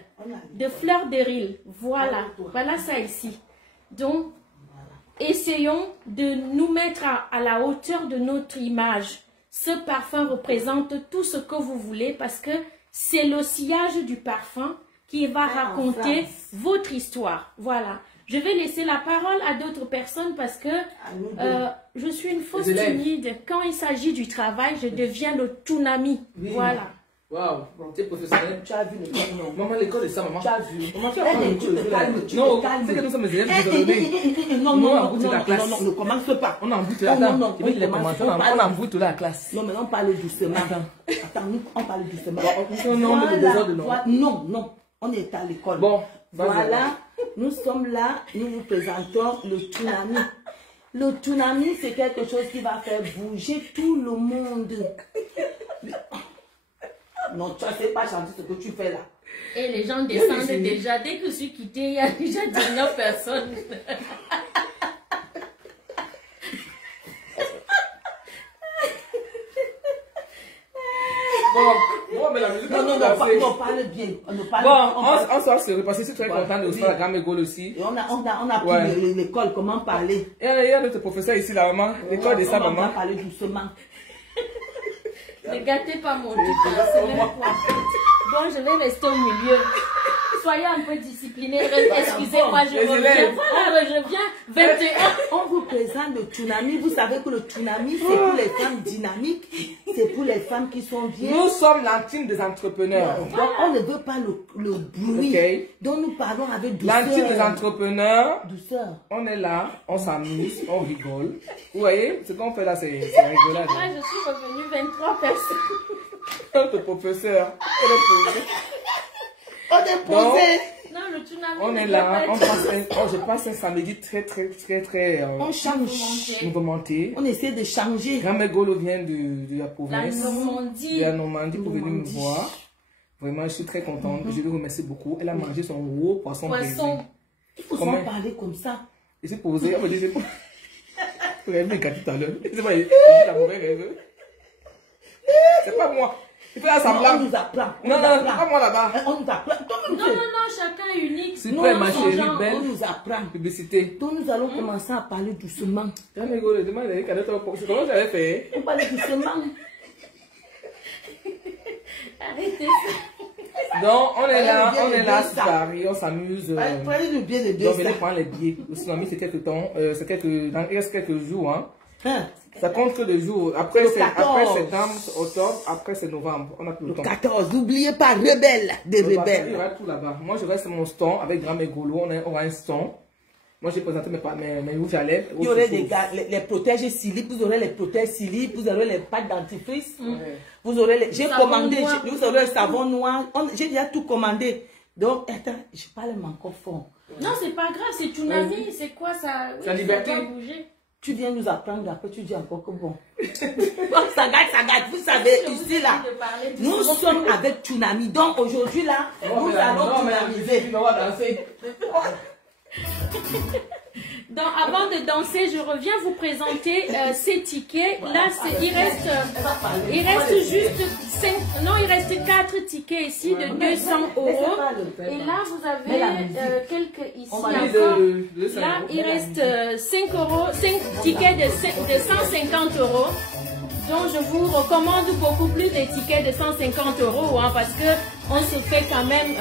De Fleur de Ril. Voilà. Voilà ça ici. Donc, essayons de nous mettre à la hauteur de notre image. Ce parfum représente tout ce que vous voulez parce que c'est le sillage du parfum qui va raconter votre histoire. Voilà. Je vais laisser la parole à d'autres personnes parce que je suis une fausse timide. Quand il s'agit du travail, je deviens le tsunami. Oui. Voilà. Waouh, tu es professionnel. Tu as vu le calme. Non. Maman, l'école est ça, maman. Tu as vu. Maman, tu as vu le calme. Non, c'est que nous sommes des élèves de non, ne commence pas. On emboutte la classe. On emboutte la classe. Non, mais on parle doucement. Attends, on parle doucement. Non, on est à l'école. Bon, voilà, nous sommes là, nous vous présentons le tsunami. Le tsunami, c'est quelque chose qui va faire bouger tout le monde. Non, tu ne sais pas chanter ce que tu fais là. Et les gens descendent déjà. Dès que je suis quittée, il y a déjà 19 personnes. Bon, mais la musique non, parle bien. On sort sérieux parce que je suis très content de faire la gamme Gaulle aussi. Et on a pris l'école, comment parler. Il y a notre professeur ici, la maman. L'école de sa maman. On va parler doucement. Ne gâtez pas mon titre. Bon, je vais rester au milieu. Soyez un peu disciplinés. Excusez-moi, je reviens. 21. On vous présente le tsunami. Vous savez que le tsunami, c'est pour les femmes dynamiques. C'est pour les femmes qui sont bien. Nous sommes l'intime des entrepreneurs. Donc, on ne veut pas le bruit. Okay. Donc, nous parlons avec douceur. L'intime des entrepreneurs. Douceur. On est là, on s'amuse, on rigole. Vous voyez, ce qu'on fait là, c'est rigolade. Moi, je suis revenue 23 personnes. Notre professeur. On est posé. Non, le tsunami. On est là, je passe un samedi très. On change. Mouvementé. On essaie de changer. Grand-mère Golo vient de la province. De la Normandie pour venir me voir. Vraiment, je suis très contente. Je lui remercie beaucoup. Elle a mangé son gros poisson brisé. Il faut s'en parler comme ça. Je suis posé. On me dit, c'est pas. Vous avez vu tout à l'heure. C'est pas la mauvaise rêve. C'est pas moi. Il fait semblant. On nous apprend. Non, pas moi là-bas. On nous apprend. Non, chacun est unique. Super, ma chérie, belle. On nous apprend. Publicité. Donc nous allons commencer à parler doucement. Comment j'avais fait? On parle doucement. Arrêtez ça. Donc, on est là, c'est Paris, on s'amuse. Prenez le billet de 200. Donc, venez prendre les billets. Le tsunami, c'est quelques temps. Il reste quelques jours, hein. Ça compte que des jours. Après septembre, octobre, après c'est novembre. On a tout le temps. 14, n'oubliez pas, Rebelle, des rebelles. Il y aura tout là-bas. Moi, je reste mon stand avec Grand-mère Golo. On aura un stand. Moi, j'ai présenté mes rouges à lèvres. Il y aurait les protèges ciliques, vous aurez les protèges ciliques, vous aurez les pâtes dentifrice. Vous aurez les. J'ai commandé, vous aurez le savon noir. J'ai déjà tout commandé. Donc, attends, je parle encore fort. Non, c'est pas grave, c'est tsunami. C'est quoi ça? Oui, la liberté. Tu viens nous apprendre, après tu dis encore que bon. Ça gâte, vous savez, ici là, nous sommes avec Tsunami. Donc aujourd'hui là, nous allons tsunamiser. Donc avant de danser, je reviens vous présenter ces tickets. Là, il reste juste 5, non, il reste 4 tickets ici de 200 €. Et là, vous avez quelques ici encore. Là, il reste 5 tickets de 150 €. Donc je vous recommande beaucoup plus les tickets de 150 € hein, parce que on se fait quand même.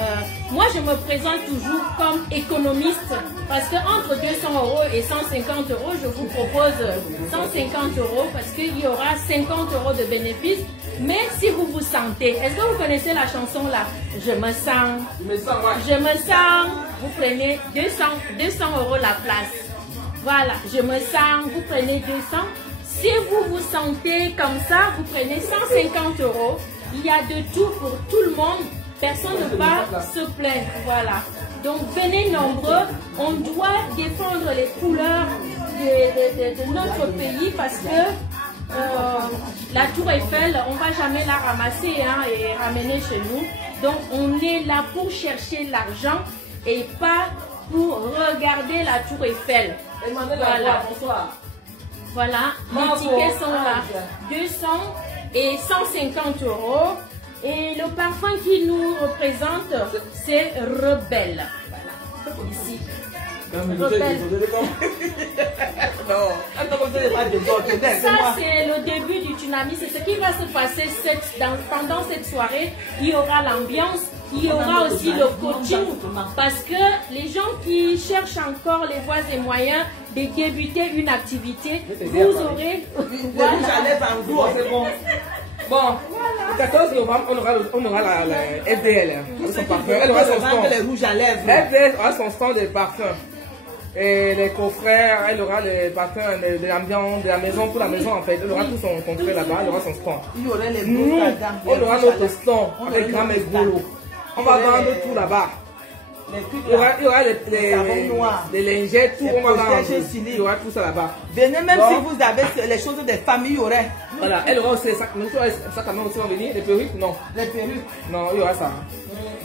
Moi je me présente toujours comme économiste parce que entre 200 € et 150 €, je vous propose 150 € parce qu'il y aura 50 € de bénéfices. Mais si vous vous sentez, est-ce que vous connaissez la chanson là? Je me sens. Je me sens. Vous prenez 200 € la place. Voilà, je me sens. Vous prenez 200. Si vous vous sentez comme ça, vous prenez 150 €. Il y a de tout pour tout le monde. Personne ne va se plaindre. Voilà. Donc venez nombreux. On doit défendre les couleurs de notre pays parce que la Tour Eiffel, on ne va jamais la ramasser hein, et ramener chez nous. Donc on est là pour chercher l'argent et pas pour regarder la Tour Eiffel. Voilà. Voilà, les tickets sont là, 200 et 150 €. Et le parfum qui nous représente, c'est Rebelle. Ici. Rebelle. Ça, c'est le début du tsunami. C'est ce qui va se passer pendant cette soirée. Il y aura l'ambiance. Il y aura aussi le coaching parce que les gens qui cherchent encore les voies et moyens de débuter une activité, vous aurez... Bon, le 14 novembre, on aura la FDL. Son parfum. Elle aura son stand. FDL aura son stand de parfums. Et les confrères, elle aura les parfums de l'ambiance, de la maison, pour la maison en fait. Elle aura tout son confrère là-bas, elle aura son stand. Nous, on aura notre stand avec grand et gros. On va vendre tout là-bas. Il y aura les lingettes, tout, on va vendre. Il y aura tout ça là-bas. Venez même si vous avez les choses des familles, il y aurait. Voilà, elle aura aussi les sacs. Les sacs à main aussi vont venir. Les perruques, non. Les perruques. Non, il y aura ça.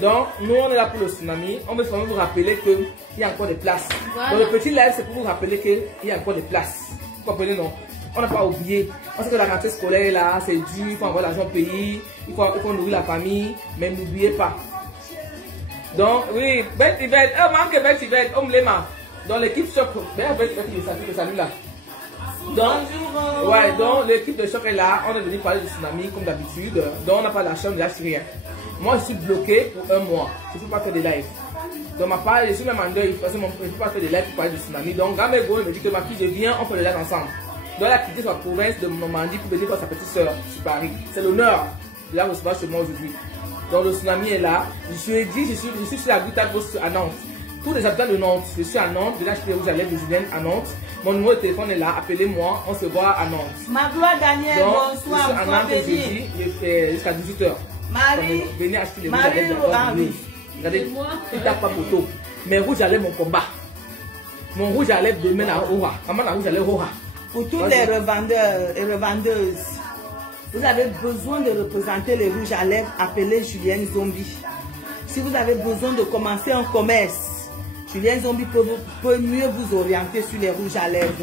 Donc, nous, on est là pour le tsunami. On veut vraiment vous rappeler qu'il y a encore des places. Voilà. Donc, le petit live, c'est pour vous rappeler qu'il y a encore des places. Vous comprenez, non? On n'a pas oublié. On sait que la rentrée scolaire, là, c'est dur. Il faut avoir l'argent payé. Il faut nourrir la famille. Mais n'oubliez pas. Donc, oui, Beth Yvette, manque Beth Yvette, on me les mains. Donc, l'équipe choc, Beth salut là. Donc, ouais, donc l'équipe de choc est là. On est venu parler du tsunami comme d'habitude. Donc, on n'a pas l'argent de lâcher rien. Moi, je suis bloqué pour 1 mois. Je ne peux pas faire des lives. Donc, ma part, je suis même en deuil parce que je ne peux pas faire des lives pour parler du tsunami. Donc, Gamego me dit que ma fille, je viens, on fait des lives ensemble. Donc, elle a quitté sa province de Normandie pour venir voir sa petite soeur sur Paris. C'est l'honneur de la recevoir chez moi aujourd'hui. Donc le tsunami est là. Je lui ai dit, je suis sur la Guta Ghost à Nantes. Tous les habitants de Nantes, je suis à Nantes. Je vais acheter où j'allais de Julien à Nantes. Mon numéro de téléphone est là. Appelez-moi, on se voit à Nantes. Magloire Daniel, bonsoir. Je suis à Nantes jeudi jusqu'à 18 h. Marie, venez acheter les rouges à lèvres. Regardez, il tape pas photo. Mais rouge à lèvres, mon combat. Mon rouge à lèvres demain à Aura. Comment la rouge à lèvres Aura? Pour tous les revendeurs et revendeuses, vous avez besoin de représenter les rouges à lèvres, appelez Julienne Zombie. Si vous avez besoin de commencer un commerce, Julienne Zombie peut mieux vous orienter sur les rouges à lèvres.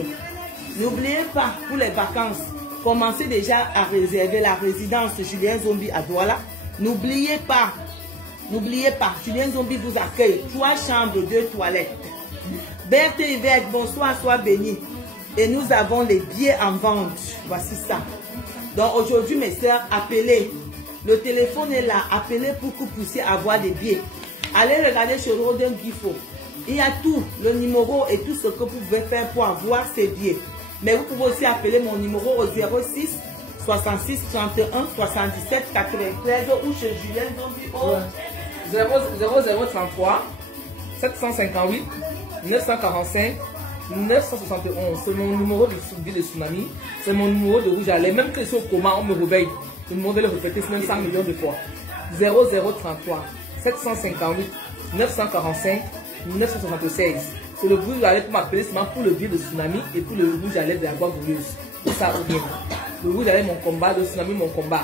N'oubliez pas, pour les vacances, commencez déjà à réserver la résidence Julienne Zombie à Douala. N'oubliez pas, Julienne Zombie vous accueille. 3 chambres, 2 toilettes. Berthe et Yvette, bonsoir, sois bénis. Et nous avons les billets en vente. Voici ça. Donc aujourd'hui, mes soeurs, appelez. Le téléphone est là. Appelez pour que vous puissiez avoir des billets. Allez regarder sur Rodin Gifo. Il y a tout, le numéro et tout ce que vous pouvez faire pour avoir ces billets. Mais vous pouvez aussi appeler mon numéro au 06 66 31 77 93 ou chez Julien Zombie au 0033 758 945 971. C'est mon numéro de tsunami. C'est mon numéro de rouge à lèvres. Même que je suis au coma, on me réveille. Le numéro de le répéter même 100 millions de fois. 0033 758 945 976. C'est le rouge à lèvres pour m'appeler seulement pour le billet de tsunami et pour le rouge à lèvres de la boîte bouleuse. C'est ça ou bien. Le rouge à lèvres mon combat, le tsunami mon combat.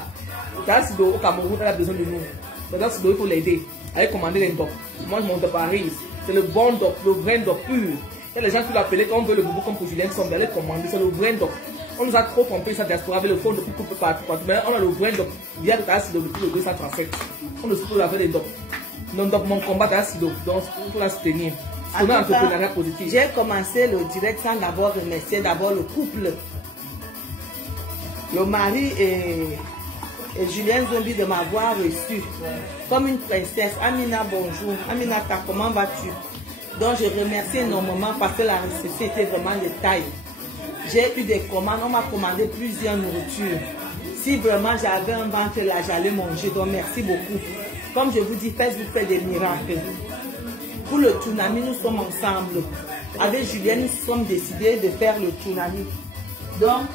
Sido au Cameroun, elle a besoin de nous. Maintenant, Sido, il faut l'aider. Elle commander les DOP. Moi, je monte à Paris. C'est le bon DOP, le vrai DOP pur. Il y a des gens qui l'appellent quand on veut le boubou comme pour Julien Somme, d'aller commander. C'est le vrai DOP. On nous a trop pompé sa diaspora avec le fond de coupe partout. Mais on a le vrai DOP. Il y a de Sido depuis le 237. On ne se peut avec les DOP. Non, DOP, mon combat à Sido. Donc, il faut la soutenir. C'est un entrepreneuriat positif. J'ai commencé le direct sans d'abord remercier d'abord le couple. Le mari et Julien Zombi de m'avoir reçu comme une princesse. Amina, bonjour. Aminata, comment vas-tu? Donc je remercie énormément parce que la réception était vraiment de taille. J'ai eu des commandes, on m'a commandé plusieurs nourritures. Si vraiment j'avais un ventre là, j'allais manger. Donc merci beaucoup. Comme je vous dis, Facebook fait des miracles. Pour le Toonami, nous sommes ensemble. Avec Julien, nous sommes décidés de faire le Toonami. Donc,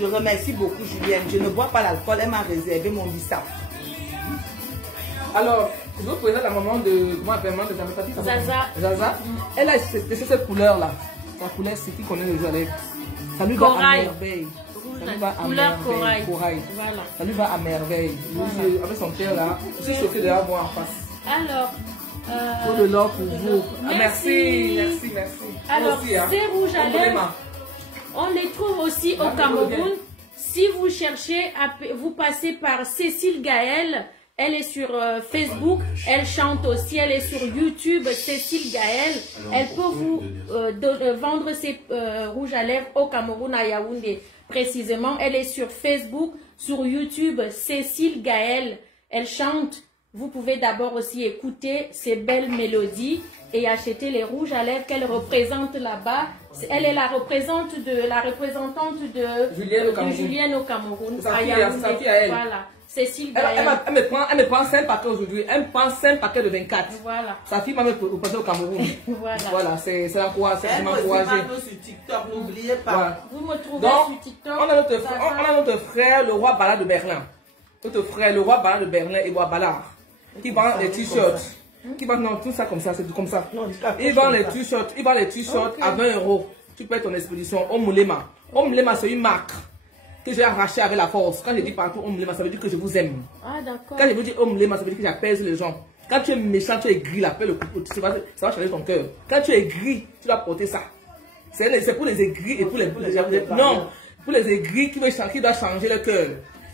je remercie beaucoup Julien. Je ne bois pas l'alcool, elle m'a réservé mon bissap. Alors, je vous présente la maman de moi, vraiment de Zaza. Zaza. Elle a cette couleur-là. La couleur, c'est qui connaît les oreilles. Ça lui va à merveille. Ça lui va à merveille. Corail. Voilà. Ça lui va à merveille. Voilà. Avec son père là, je suis chauffée de la voir en face. Alors, pour de l'or pour vous. Merci. Merci. Alors, aussi, hein. ces rouges à lèvres, on les trouve aussi au Cameroun. Si vous cherchez, vous passez par Cécile Gaël. Elle est sur Facebook, elle chante aussi, elle est sur YouTube, Cécile Gaël. Elle peut vous vendre ses rouges à lèvres au Cameroun, à Yaoundé. Précisément, elle est sur Facebook, sur YouTube, Cécile Gaël. Elle chante. Vous pouvez d'abord aussi écouter ses belles mélodies et acheter les rouges à lèvres qu'elle représente là-bas. Elle est la représentante de Julienne au Cameroun. Sa fille à elle. Voilà. Cécile Gaël. Elle me prend 5 paquets aujourd'hui. Elle me prend 5 paquets de 24. Voilà. Sa fille m'a mis au Cameroun. Voilà, c'est encouragé. Sur TikTok, n'oubliez pas. Voilà. Vous me trouvez donc, sur TikTok. On a notre frère, le roi Bala de Berlin. Notre frère, le roi Bala de Berlin et roi Ballard. Qui vend des t-shirts. Qui vend tout ça comme ça, c'est comme ça. Il vend les t-shirts. À 20 €. Tu payes ton expédition. Omulema. Omulema, c'est une marque que j'ai arrachée avec la force. Quand je dis partout Omulema, ça veut dire que je vous aime. Ah, d'accord. Quand je vous dis Omulema, ça veut dire que j'apaise les gens. Quand tu es méchant, tu es gris, la paix, le couteau, ça va changer ton cœur. Quand tu es gris, tu dois porter ça. C'est pour les aigris et pour les non, pour les aigris qui doivent changer le cœur.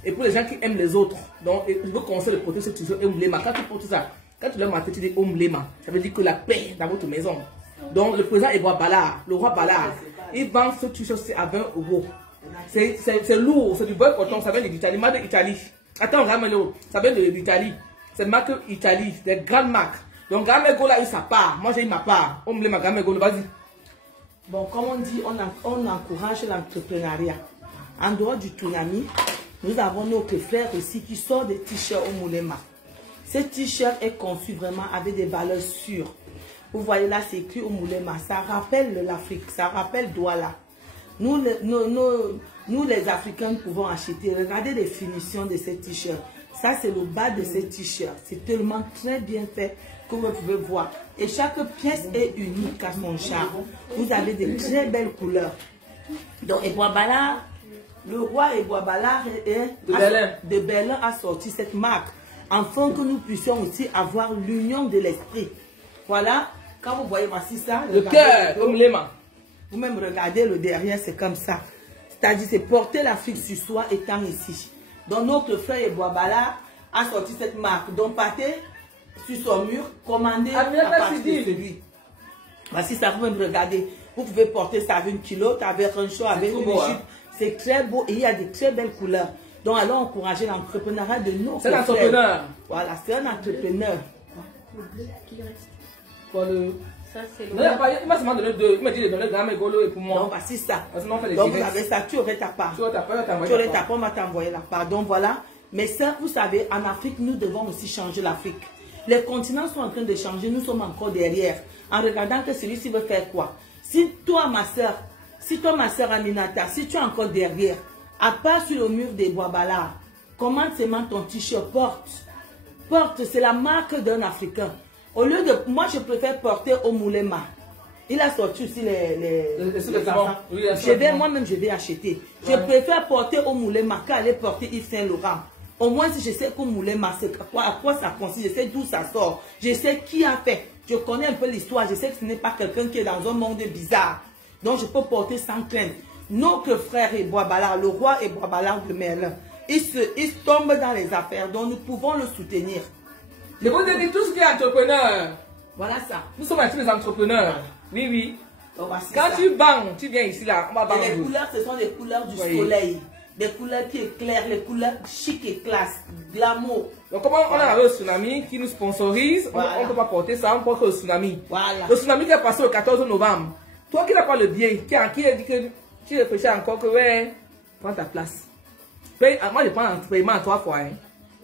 Et pour les gens qui aiment les autres. Donc, je vous conseille de porter ce t-shirt Omulema. Quand tu portes ça, quand tu lèves ma tête, tu dis Omulema. Ça veut dire que la paix dans votre maison. Donc, le président est roi Ballard, le roi Ballard. Il vend ce t-shirt à 20 €. C'est lourd, c'est du beurre coton, ça vient de l'Italie, marque d'Italie. Attends, ramène-le, ça vient de l'Italie. C'est marque Italie, des grandes marques. Donc, Gamego là, il sa part. Moi, j'ai ma part. Omulema, Gamego, vas-y. Bon, comme on dit, on encourage l'entrepreneuriat. En dehors du Toonami, nous avons notre frère aussi qui sort des t-shirts Omulema. Ce t-shirt est conçu vraiment avec des valeurs sûres. Vous voyez là, c'est écrit Omulema. Ça rappelle l'Afrique, ça rappelle Douala. Nous, les Africains, nous pouvons acheter. Regardez les finitions de ces t-shirts. Ça, c'est le bas de ces t-shirts. C'est tellement très bien fait que vous pouvez voir. Et chaque pièce est unique à son charme. Vous avez de très belles couleurs. Donc, Eboabala, le roi Eboabala de Berlin a sorti cette marque afin que nous puissions aussi avoir l'union de l'esprit. Voilà. Quand vous voyez, voici ça. Le cœur, Omulema. Vous-même regardez le derrière, c'est comme ça. C'est-à-dire, c'est porter l'Afrique sur soi étant ici. Donc, notre frère Eboabala a sorti cette marque. Donc, partez sur son mur, commandez à partir de celui. Voici ça, vous-même regardez. Vous pouvez porter ça avec une culotte, avec un short, avec une jupe. C'est très beau et il y a de très belles couleurs. Donc, allons encourager l'entrepreneuriat de nos frères. C'est un entrepreneur. Voilà, c'est un entrepreneur. Quoi le... Ça, c'est le... Il m'a seulement donné deux. Il m'a dit de donner Gamegolo et pour moi. Donc, voici ça. Donc, vous avez ça, tu aurais ta part. Tu aurais ta part, on va t'envoyer la part. Donc, voilà. Mais ça, vous savez, en Afrique, nous devons aussi changer l'Afrique. Les continents sont en train de changer, nous sommes encore derrière. En regardant que celui-ci veut faire quoi. Si toi, ma soeur Aminata, si tu es encore derrière, à part sur le mur des Bois-Bala, commande seulement ton t-shirt, porte, c'est la marque d'un Africain. Au lieu de, moi je préfère porter Omulema. Il a sorti aussi les enfants. Oui, moi-même je vais acheter. Ouais. Je préfère porter Omulema qu'aller porter Yves Saint-Laurent. Au moins si je sais qu'Omulema, à quoi ça consiste, je sais d'où ça sort, je sais qui a fait, je connais un peu l'histoire, je sais que ce n'est pas quelqu'un qui est dans un monde bizarre. Donc je peux porter sans crainte. Notre frère Eboabala, le roi Eboabala de Merlin, il tombe dans les affaires, donc nous pouvons le soutenir. Je vous dis tout ce qui est entrepreneur. Voilà ça. Nous sommes tous les entrepreneurs. Oui, oui. Donc, quand tu bangs, tu viens ici là, on va banger. Les couleurs, ce sont les couleurs du soleil. des couleurs qui éclairent, les couleurs chic et classe, glamour. Donc, comment on a le tsunami qui nous sponsorise, on ne peut pas porter ça, on porte le tsunami. Voilà. Le tsunami qui est passé le 14 novembre. Toi qui n'as pas le billet, qui a dit que tu réfléchis encore que ouais, prends ta place. Moi, je prends un paiement 3 fois. Hein.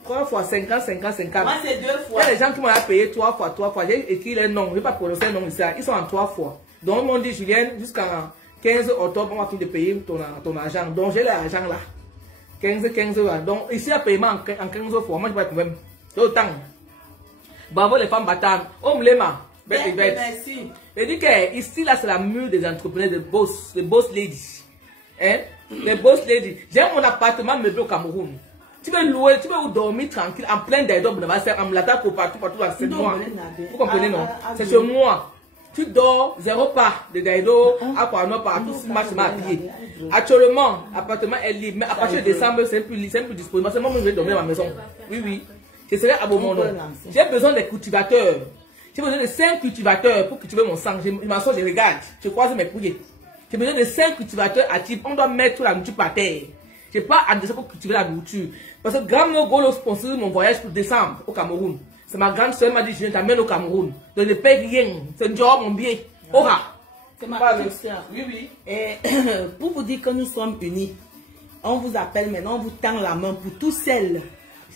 3 fois 50, 50, 50. Moi, c'est 2 fois. Il y a des gens qui m'ont payé 3 fois, 3 fois. J'ai écrit les noms, je ne vais pas prononcer les noms ici. Ils sont en 3 fois. Donc, ils m'ont dit, Julienne, jusqu'à 15 octobre, on va finir de payer ton argent. Donc, j'ai l'argent là. 15 là. Donc, ici, le paiement en 15 fois. Moi, je n'ai pas de problème. C'est autant. Bravo les femmes battantes. Oh, Mlema. Merci. Je dis que ici, là, c'est la mue des entrepreneurs, des boss ladies. Hein? Les boss ladies. J'ai mon appartement meublé au Cameroun. Tu veux louer, tu veux dormir tranquille, en plein d'ailleurs, en l'attaque partout, c'est moi. Vous comprenez, non? C'est chez moi. Tu dors, 0 pas de Daido, à Kwano, partout, maximum à pied. Actuellement, l'appartement est libre, mais à partir de décembre, c'est plus disponible. C'est moi qui vais dormir à ma maison. Oui, oui. Je serai à mon nom. J'ai besoin des cultivateurs. J'ai besoin de 5 cultivateurs pour cultiver mon sang. Je m'assois, je regarde, je croise mes couilles. J'ai besoin de 5 cultivateurs actifs. On doit mettre la nourriture par terre. Je n'ai pas adressé pour cultiver la nourriture. Parce que Grand Mogolo sponsorise mon voyage pour décembre au Cameroun. C'est ma grande soeur m'a dit, je t'amène au Cameroun. Donc je ne paye rien. C'est un job, mon bien. Ora. C'est ma petite soeur. Oui, oui. Et pour vous dire que nous sommes unis, on vous appelle maintenant, on vous tend la main pour toutes celles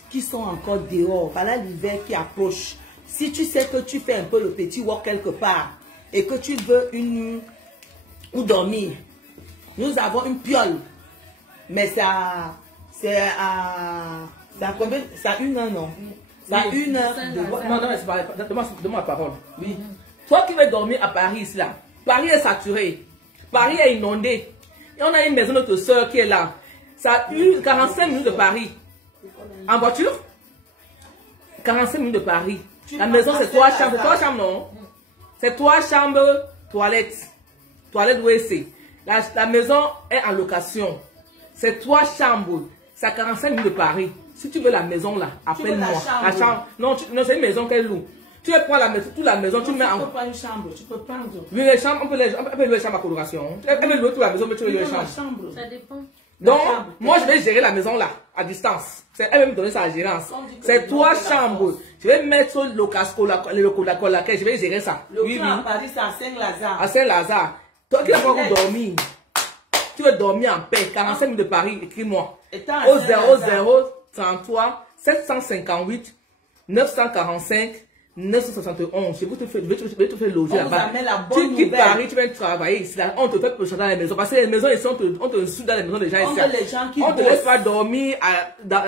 qui sont encore dehors. Voilà l'hiver qui approche. Si tu sais que tu fais un peu le petit walk quelque part et que tu veux où dormir, nous avons une piole. Mais ça, c'est à combien? Ça a 1 heure, non? Ça a 1 heure. Non, c'est pas. Donne-moi la parole. Oui. Toi qui veux dormir à Paris, ici, là. Paris est saturé. Paris est inondé. Et on a une maison de notre soeur qui est là. Ça a eu 45 minutes de Paris. En voiture? 45 minutes de Paris. La maison, c'est 3 chambres. C'est 3 chambres, non? C'est 3 chambres, toilettes. Toilettes WC. La maison est en location. C'est 3 chambres. C'est à 45 minutes de Paris. Si tu veux la maison là, appelle-moi. La chambre. Non, c'est une maison qu'elle loue. Tu veux prendre la maison, toute la maison, tu mets en. Tu peux prendre une chambre, tu peux prendre. Oui, les chambres, on peut louer les chambres à coloration. Elle peut louer toute la maison, mais tu veux louer les chambres. Ça dépend. Donc, moi je vais gérer la maison là, à distance. Elle va me donner sa gérance. C'est 3 chambres. Je vais mettre le casco, le laquelle je vais gérer ça. Oui, oui. À Paris, c'est à Saint-Lazare. À Saint-Lazare. Toi qui n'as pas encore dormi. Tu veux dormir en paix, 45 minutes de Paris, écris-moi. Au 00 33 758 945 971. Je vais te faire loger là-bas. Tu quittes Paris, tu viens travailler ici. Là. On te fait pour dans les maisons. Parce que les maisons ici, on te soude dans les maisons des gens ici. On ne te laisse pas dormir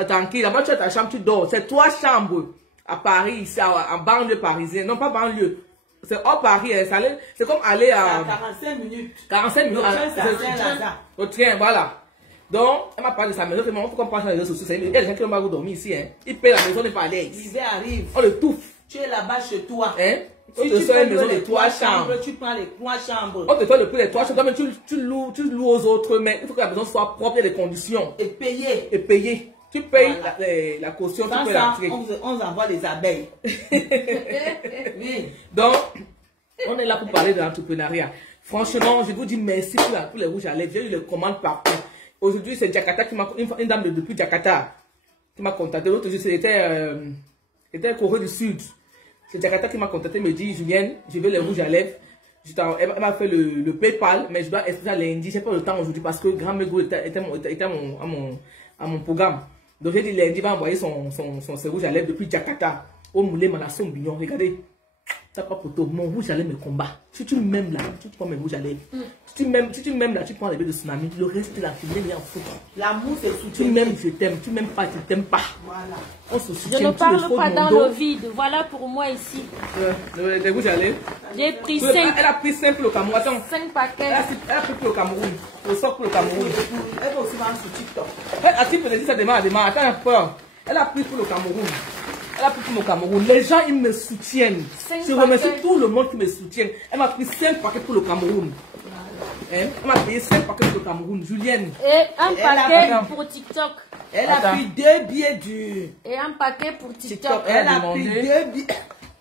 tranquille. Là-bas, tu as ta chambre, tu dors. C'est 3 chambres à Paris, ici, en banlieue parisienne. Non, pas banlieue. C'est hors Paris, c'est comme aller à 45 minutes. 45 minutes. Au train, voilà. Donc, elle m'a parlé de sa maison, il faut qu'on passe dans les réseaux sociaux. Il y a des gens qui n'ont pas dormir ici. Hein. Ils payent la maison, n'est pas à l'aise. L'hiver arrive. On le touffe. Tu es là-bas chez toi. Hein? Si tu prends une maison de 3 chambres, tu prends les 3 chambres. On te fait le prix des 3 chambres, mais tu loues aux autres, mais il faut que la maison soit propre, il y a des conditions. Et payer. Et payer. Tu payes la caution, tu peux la tirer. On envoie les abeilles. Oui. Donc, on est là pour parler de l'entrepreneuriat. Franchement, je vous dis merci pour les rouges à lèvres. J'ai eu les commandes partout. Aujourd'hui, c'est Jakarta qui m'a une dame depuis Jakarta qui m'a contacté. L'autre jour, c'était Corée du Sud. C'est Jakarta qui m'a contacté, me dit Julienne, je veux les rouges à lèvres. Elle m'a fait le PayPal, mais je dois expliquer lundi. Je n'ai pas le temps aujourd'hui parce que Grand Mego était à mon programme. Donc j'ai dit lundi, il va envoyer son rouge à lèvres depuis Jakarta. Au Moulé Manasson Bignon. Regardez. Pas pour toi, mon rouge à lèvres me combat. Si tu m'aimes là, tu prends mes rouges à lèvres. Si tu m'aimes là, tu prends les baies de tsunami. Le reste de la fumée, il y a en foutre. L'amour, c'est soutien. Tu m'aimes, je t'aime. Tu m'aimes pas, tu t'aimes pas. Voilà. On se soutient. Je ne parle pas dans le vide. Voilà pour moi ici. Les rouges à lèvres. J'ai pris 5. Elle a pris 5 pour le Cameroun. Attends. 5 paquets. Elle a pris pour le Cameroun. Le soc pour le Cameroun. Elle va aussi vendre sur TikTok. Elle a pris ça démarre. Attends, peur. Elle a pris pour le Cameroun. Elle a pris pour le Cameroun. Les gens, ils me soutiennent. Je remercie tout le monde qui me soutient. Elle m'a pris 5 paquets pour le Cameroun. Elle m'a payé 5 paquets pour le Cameroun. Julienne. Et un paquet pour TikTok. Elle a pris 2 billets du... Et un paquet pour TikTok. Elle a pris 2 billets...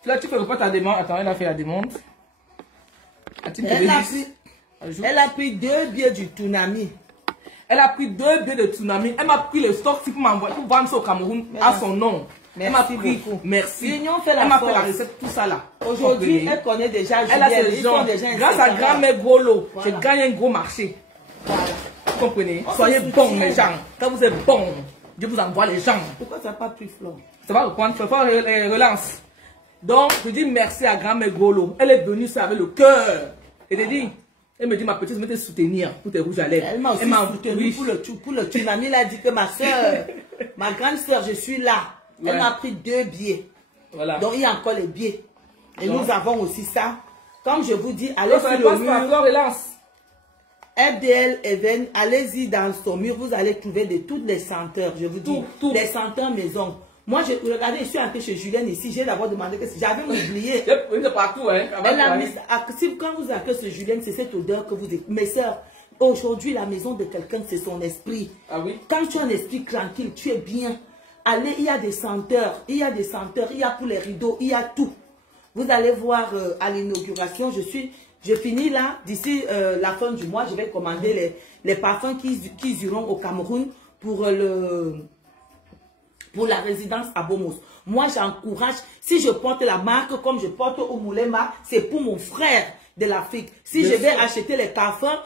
Là, tu fais pas ta demande. Attends, elle a fait la demande. Elle a pris 2 billets du tsunami. Elle a pris 2 billets de tsunami. Elle m'a pris le stock pour m'envoyer, pour vendre ça au Cameroun à son nom. Elle m'a pris, merci. Elle m'a fait la recette, tout ça là. Aujourd'hui, elle connaît déjà Julienne. Elle a ses gens. Grâce à grand-mère Golo, je gagne un gros marché. Voilà. Vous comprenez? Soyez bons, mes gens. Quand vous êtes bons, Dieu vous envoie les gens. Pourquoi ça n'a pas pris Flore? Ça va reprendre, il faut faire les relances. Donc, je dis merci à grand-mère Golo. Elle est venue ça avec le cœur. Et elle me dit, ma petite, je vais te soutenir pour tes rouges à lèvres. Elle m'a aussi soutenu pour le tsunami. Elle a dit que ma soeur, ma grande soeur, je suis là. Ouais. Elle m'a pris 2 billets. Voilà. Donc, il y a encore les billets. Et nous avons aussi ça. Comme je vous dis, allez sur le mur. FDL Even, allez-y dans son mur. Vous allez trouver de toutes les senteurs. Je vous dis, les senteurs maison. Moi, regardez, je suis entrée chez Julienne ici. J'ai d'abord demandé que j'avais oublié. C'est partout, hein. Elle a mis, quand vous accueillez chez Julienne, c'est cette odeur que vous êtes. Mes soeurs, aujourd'hui, la maison de quelqu'un, c'est son esprit. Ah oui? Quand tu as un esprit tranquille, tu es bien. Allez, il y a des senteurs. Il y a des senteurs. Il y a pour les rideaux. Il y a tout. Vous allez voir à l'inauguration. Je finis là. D'ici la fin du mois, je vais commander les parfums qui iront au Cameroun pour la résidence à Bomos. Moi, j'encourage, si je porte la marque comme je porte au Moulema, c'est pour mon frère de l'Afrique. Si je vais acheter les parfums,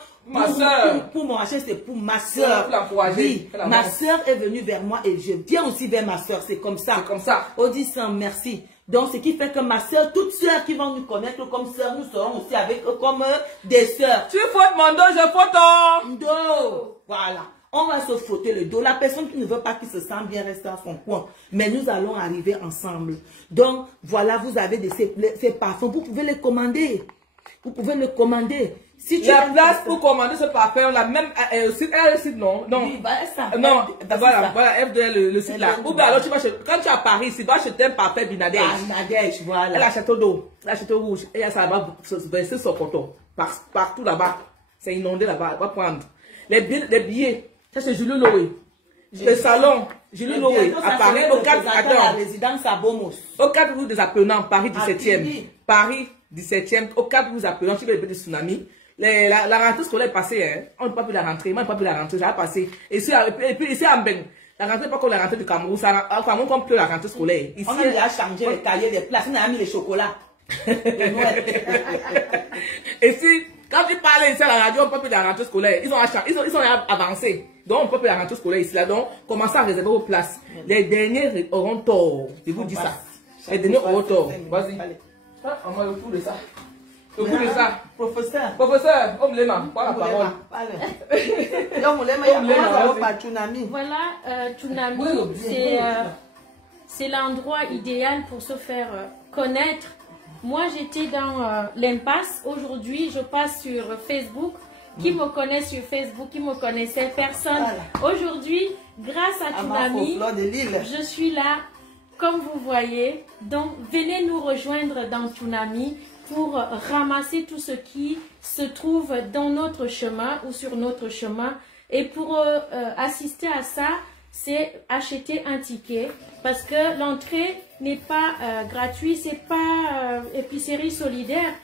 pour mon achat, c'est pour ma soeur. Oui, ma soeur est venue vers moi et je viens aussi vers ma soeur. C'est comme ça. Comme ça. Odyssin, merci. Donc, ce qui fait que ma soeur, toutes sœurs qui vont nous connaître comme sœurs, nous serons aussi avec eux comme des sœurs. Tu fautes mon dos, je faute ton dos. Voilà. On va se frotter le dos. La personne qui ne veut pas qu'il se sente bien reste à son coin. Mais nous allons arriver ensemble. Donc, voilà, vous avez ces parfums. Vous pouvez les commander. Vous pouvez le commander. Si tu la place pour commander ce parfum, on a même site, le site, non? Non, oui, bah, ça, non, voilà, FDL, le site là. Ou bien alors, quand tu es à Paris, tu dois acheter un parfum Binadège. Binadège, voilà. Elle a château d'eau, elle a château rouge, et ça va se verser son coton. Partout là-bas. C'est inondé là-bas, elle va prendre. Les billets. Ça, c'est Julie Loé. Le salon, Julie Loé, à Paris, au 4 la résidence à Bomos. Au 4 rue des Apprenants, Paris 17e. Paris 17e, au 4 rue des Apprenants, tu veux le petit tsunami. La rentrée scolaire est passée, hein. On n'a pas pu la rentrer. Moi, je n'ai pas pu la rentrer, ça a passé. Et puis ici, en Ben, la rentrée n'est pas comme la rentrée du Cameroun. Au Cameroun, comme plus la rentrée scolaire. Ici, on a déjà changé les taillés des places. On a mis les chocolats. Et si, quand tu parles ici à la radio, on ne peut plus la rentrée scolaire. Ils ont avancé. Donc, on ne peut plus la rentrée scolaire ici. Là, donc, commencez à réserver vos places. Les derniers auront tort. Je vous dis ça. Les derniers auront tort. Vas-y. On va retrouver ça. Professeur. Professeur, on me l'a pas la parole. Voilà, Tsunami, c'est l'endroit idéal pour se faire connaître. Moi, j'étais dans l'impasse. Aujourd'hui, je passe sur Facebook. Qui me connaît sur Facebook, qui me connaissait, personne. Voilà. Aujourd'hui, grâce à Tsunami, je suis là, comme vous voyez. Donc, venez nous rejoindre dans Tsunami pour ramasser tout ce qui se trouve dans notre chemin ou sur notre chemin. Et pour assister à ça, c'est acheter un ticket parce que l'entrée n'est pas gratuite, c'est pas épicerie solidaire.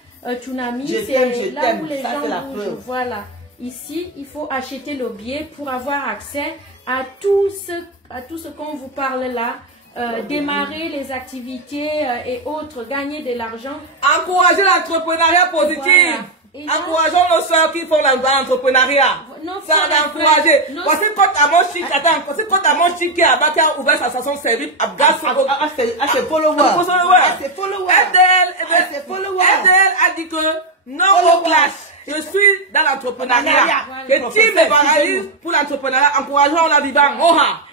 Tsunami, c'est là où les gens bougent. Voilà. Ici, il faut acheter le billet pour avoir accès à tout ce qu'on vous parle là. Démarrer les activités et autres, gagner de l'argent. Encourager l'entrepreneuriat positif. Voilà. Encourageons nos soeurs qui font l'entrepreneuriat. Ça d'encourager. Parce que quand à mon chic, attends, parce que quand à mon chic qui a ouvert sa station service, ses followers. FDL a dit que non au clash. Je suis dans l'entrepreneuriat. Et tu me paralyses pour l'entrepreneuriat. Encourageons la vivant.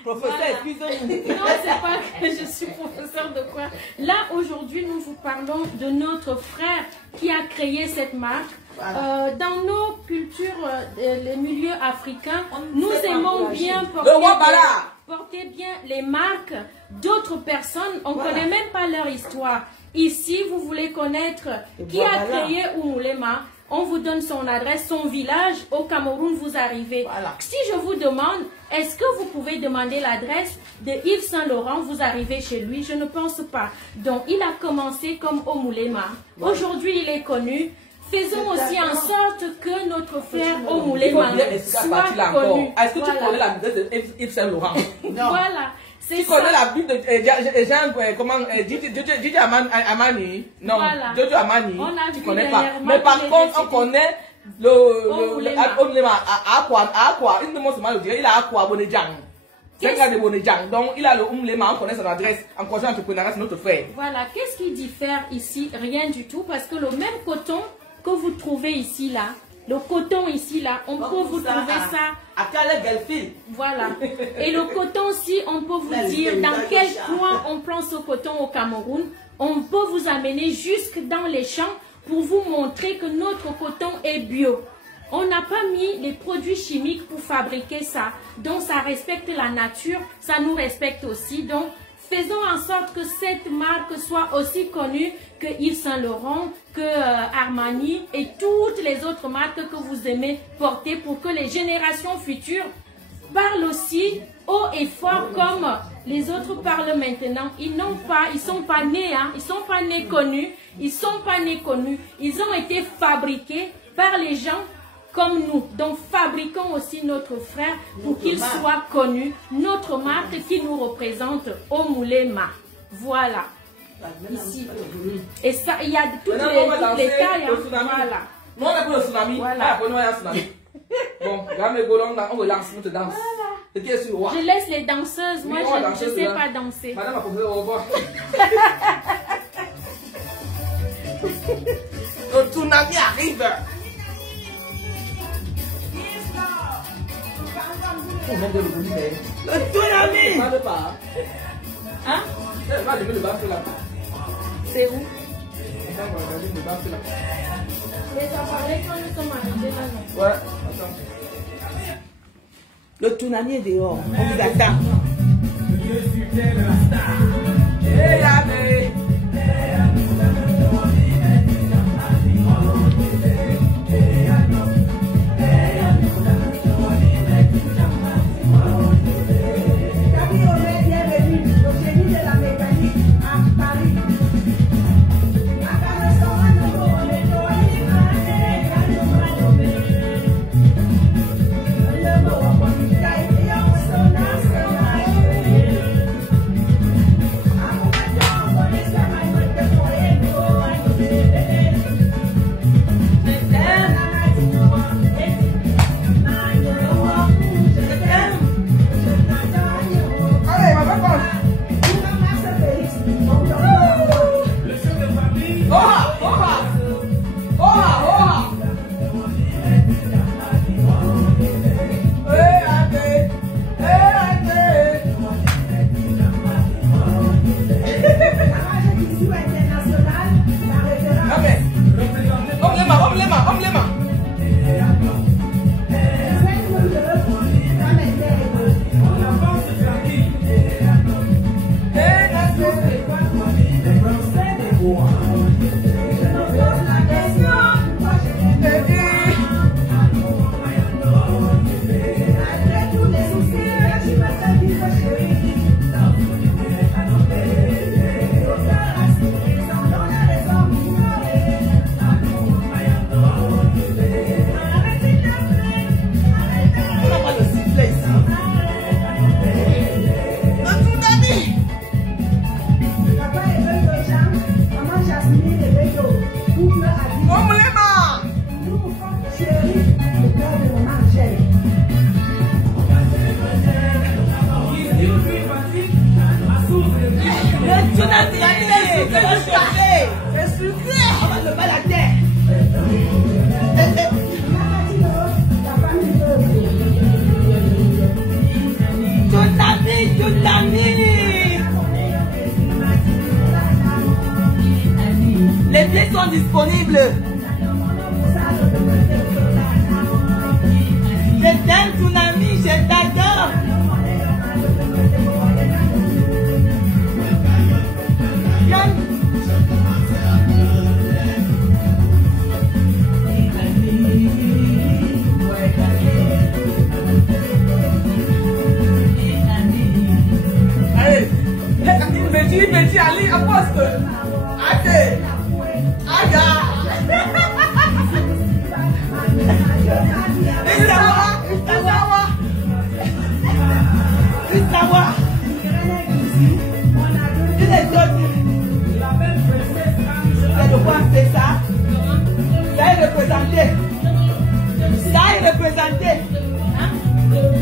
Professeur, excusez-moi. Non, c'est pas que je suis professeur de quoi. Là, aujourd'hui, nous vous parlons de notre frère qui a créé cette marque. Voilà. Dans nos cultures, les milieux africains, nous aimons bien porter bien les marques d'autres personnes. On ne connaît même pas leur histoire. Ici, vous voulez connaître qui a créé Oumoulema. On vous donne son adresse, son village. Au Cameroun, vous arrivez. Voilà. Si je vous demande, est-ce que vous pouvez demander l'adresse de Yves Saint-Laurent? Vous arrivez chez lui? Je ne pense pas. Donc, il a commencé comme Oumoulema. Voilà. Aujourd'hui, il est connu. faisons aussi en sorte que notre frère Omulema soit connu. Est-ce que tu connais la Bible de Yves Saint-Laurent? Voilà. Tu connais la Bible de Gigi Amani? Non, voilà. Jojo Amani, tu ne connais pas. Mais par contre, on connaît le Omulema à quoi? Il a à quoi Bonejang. C'est un gars de Bonejang. Donc, il a le Omulema, on connaît son adresse. En projet entrepreneuriat, c'est notre frère. Voilà. Qu'est-ce qui diffère ici? Rien du tout. Parce que le même coton que vous trouvez ici, là, le coton ici, là, on peut vous trouver ça. À Calais-Belfil. Voilà. Et le coton aussi, on peut vous dire dans quel coin on prend ce coton au Cameroun. On peut vous amener jusque dans les champs pour vous montrer que notre coton est bio. On n'a pas mis les produits chimiques pour fabriquer ça. Donc, ça respecte la nature, ça nous respecte aussi. Donc, faisons en sorte que cette marque soit aussi connue que Yves Saint-Laurent, que Armani et toutes les autres marques que vous aimez porter pour que les générations futures parlent aussi haut et fort comme les autres parlent maintenant. Ils sont pas nés, hein, ils sont pas nés connus, ils sont pas nés connus. Ils ont été fabriqués par les gens comme nous. Donc fabriquons aussi notre frère pour qu'il soit connu, notre marque qui nous représente Omulema. Voilà. Ici. Et ça, il y a toutes les tailles. Voilà. Nous, on a pour le tsunami. Voilà. On a un tsunami. Bon, regarde mes golons, on relance, on te danse. Je laisse les danseuses. Moi, je ne sais pas danser. Madame a posé au revoir. Le tsunami arrive. Le tsunami. Parle pas. Hein? C'est où? Les appareils quand nous sommes arrivés là, non? Ouais, attends. Le tsunami est dehors. On vous attend. Les billets sont disponibles. Je t'aime, Tsunami, je t'adore. Allez, Betty, Ali, aposte. Allez, aïe. représenter.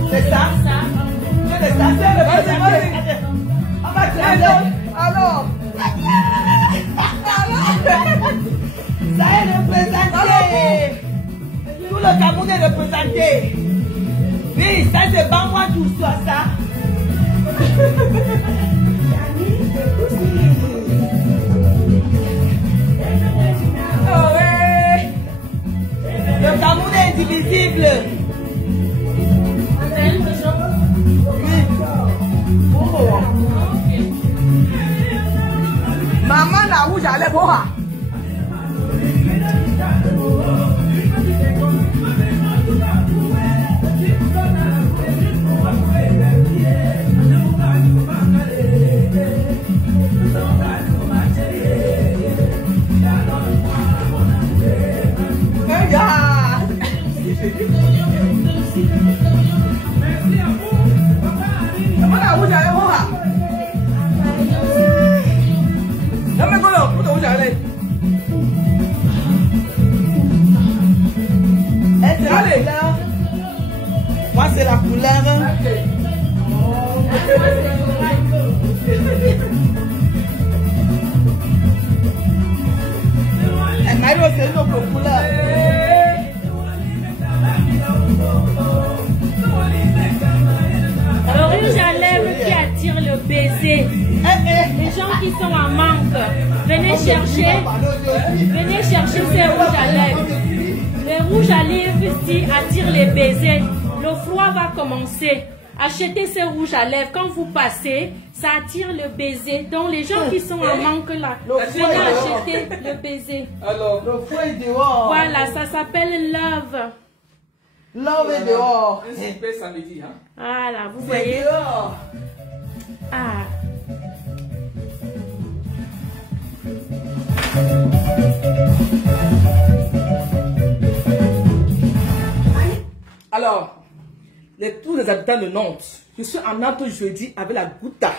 C'est ça. C'est ça, c'est représenter. On va te alors. Ça est représenté. Tout le Cameroun est représenté. Oui, ça c'est pas moi tout ça. Oh ouais. Le Cameroun est indivisible. Oui. Oh. Maman la rouge à l'ébora. Allez. Moi c'est la couleur. Mario c'est une autre couleur. Alors rouge à lèvres qui attire le baiser. Les gens qui sont en manque, venez chercher ces rouges à lèvres. Les rouges à lèvres ici attirent les baisers. Le froid va commencer. Achetez ces rouges à lèvres. Quand vous passez, ça attire le baiser. Donc les gens qui sont en manque là, venez acheter le baiser. Alors, le froid est dehors. Voilà, ça s'appelle love. Love est dehors. Un super samedi, hein. Voilà, vous voyez. Dehors. Ah. Alors, tous les habitants de Nantes, je suis en Nantes jeudi avec la Gouta.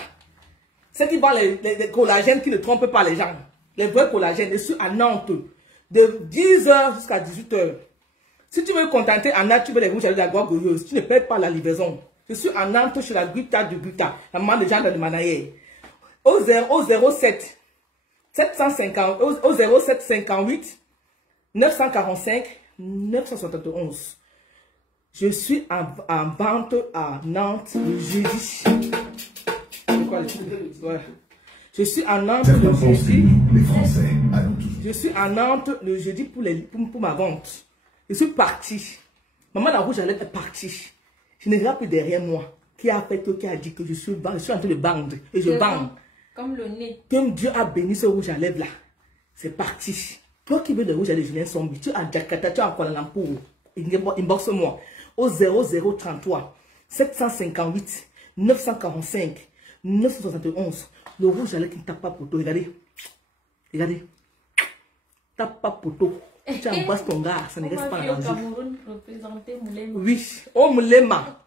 Ceux qui vendent les collagènes qui ne trompent pas les gens. Les vrais collagènes, je suis à Nantes de 10h jusqu'à 18h. Si tu veux contenter en Nantes, tu veux les rouges à la goyeuse, tu ne payes pas la livraison. Je suis à Nantes chez la Gouta de Gouta, la maman de Jean de Manaye. Au 07 58 945 971. Je suis en vente à Nantes le jeudi. Ouais. Je suis à Nantes le jeudi. Les Français, allons toujours. Je suis à Nantes le jeudi pour ma vente. Je suis parti. Maman la rouge à lèvres est partie. Je n'ai rien plus derrière moi. Qui a fait qui a dit que je suis en train de vendre. Et je vends. Comme le nez. Comme Dieu a béni ce rouge à lèvres là. C'est parti. Toi qui veux de rouge à lèvres, Julien Sombi. Tu es à Jakarta, tu es à Kuala Lumpur. Inbox-moi. Au 0033 758 945 971. Le rouge à lèvres qui ne tape pas poteau. Regardez. Regardez. Tape pas poteau. Tu embrasses ton gars. Ça ne reste pas dans la vie. Oui. Au Moulema.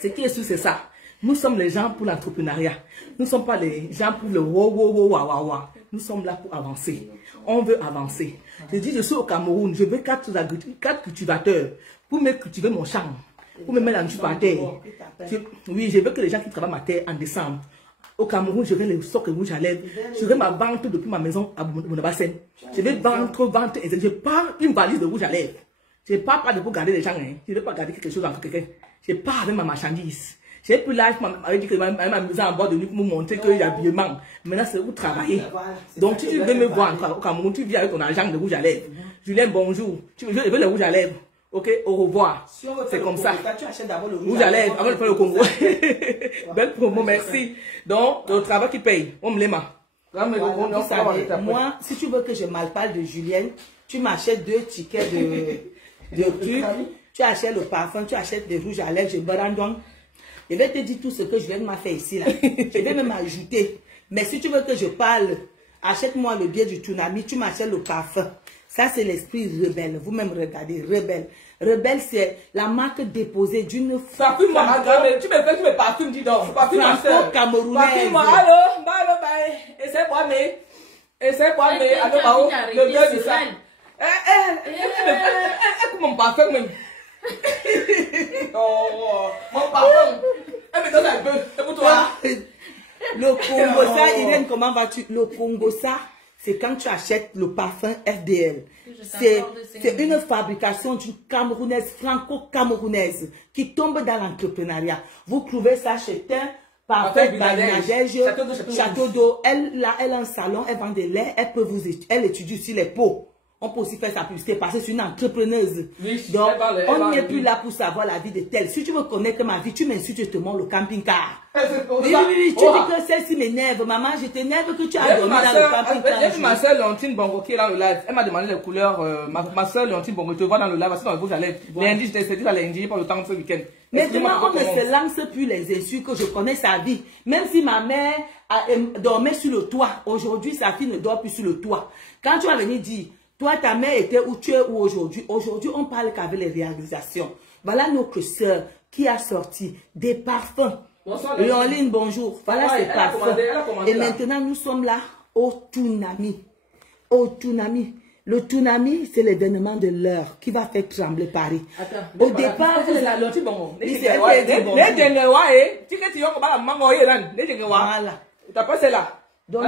Ce qui est sûr, c'est ça. Nous sommes les gens pour l'entrepreneuriat. Nous ne sommes pas les gens pour le wa. Nous sommes là pour avancer. On veut avancer. Je dis, je suis au Cameroun. Je veux 4 cultivateurs pour me cultiver mon champ. Pour me mettre en cultivateur. Oui, je veux que les gens qui travaillent ma terre en décembre. Au Cameroun, je vais les socs rouges à lèvres. Je vais ma vente depuis ma maison à Monabassène. Je vais vendre. Je pars une valise de rouge à lèvres. Je ne pars pas de pour garder les gens. Hein. Je ne vais pas garder quelque chose entre quelqu'un. Je pars avec ma marchandise. J'ai plus l'âge, m'avait dit que m'amuser en bord de nuit pour me montrer qu'il y a l'habillement. Maintenant, c'est où travailler. Donc, si tu veux me voir au Cameroun, tu viens avec ton argent de rouge à lèvres. Julien, bonjour. Tu veux le rouge à lèvres. Ok, au revoir. C'est comme ça. Tu achètes d'abord le rouge à lèvres avant de faire le Congo. Belle promo, merci. Donc, le travail qui paye. On me l'aima. Moi, si tu veux que je mal parle de Julienne, tu m'achètes 2 tickets de trucs. Tu achètes le parfum, tu achètes des rouges à lèvres, je brandonne. Je vais te dire tout ce que Julienne m'a fait ici là. Je vais même ajouter. Mais si tu veux que je parle, achète-moi le billet du Tsunami, tu m'achètes le parfum. Ça, c'est l'esprit rebelle. Vous-même regardez, rebelle. Rebelle, c'est la marque déposée d'une femme. Tu me parfumes, dis donc. Franco-camerounaise. Allô, essaie-moi, mais. Allô, le gars du ça. Écoute mon parfum, même. Oh, mon pardon. Elle me donne un peu. C'est pour toi. Le Congo, ça, Irène, comment vas-tu? Le Congo, ça, c'est quand tu achètes le parfum FDL. C'est une fabrication d'une Camerounaise, franco-camerounaise, qui tombe dans l'entrepreneuriat. Vous trouvez ça chez un parfum Bangladesh, Château d'eau. Elle a un salon, elle vend des laits, elle étudie aussi les pots. On peut aussi faire sa publicité parce que c'est une entrepreneuse. Oui, donc, on n'est plus là pour savoir la vie de telle. Si tu veux connaître ma vie, tu m'insultes, je te montre le camping-car. Oui, tu dis que celle-ci m'énerve. Maman, je t'énerve que tu as dormi dans le camping-car. J'ai vu ma soeur Leontine Bongo qui est dans le live. Elle m'a demandé les couleurs. Ma soeur Leontine Bongo, te vois dans le live, parce que dans le rouge à lèvres. Lundi, je t'ai dit à lundi, pas le temps de ce week-end. Maintenant, on ne se lance plus les insultes que je connais sa vie. Même si ma mère dormait sur le toit, aujourd'hui, sa fille ne dort plus sur le toit. Quand tu vas venir dire, toi, ta mère était où tu es où aujourd'hui? Aujourd'hui, on parle qu'avec les réalisations. Voilà notre soeur qui a sorti des parfums. Léoline, bonjour. Voilà ces parfums. Et maintenant, nous sommes là au Toonami. Au Toonami. Le Toonami, c'est l'événement de l'heure qui va faire trembler Paris. Au départ, voilà. Donc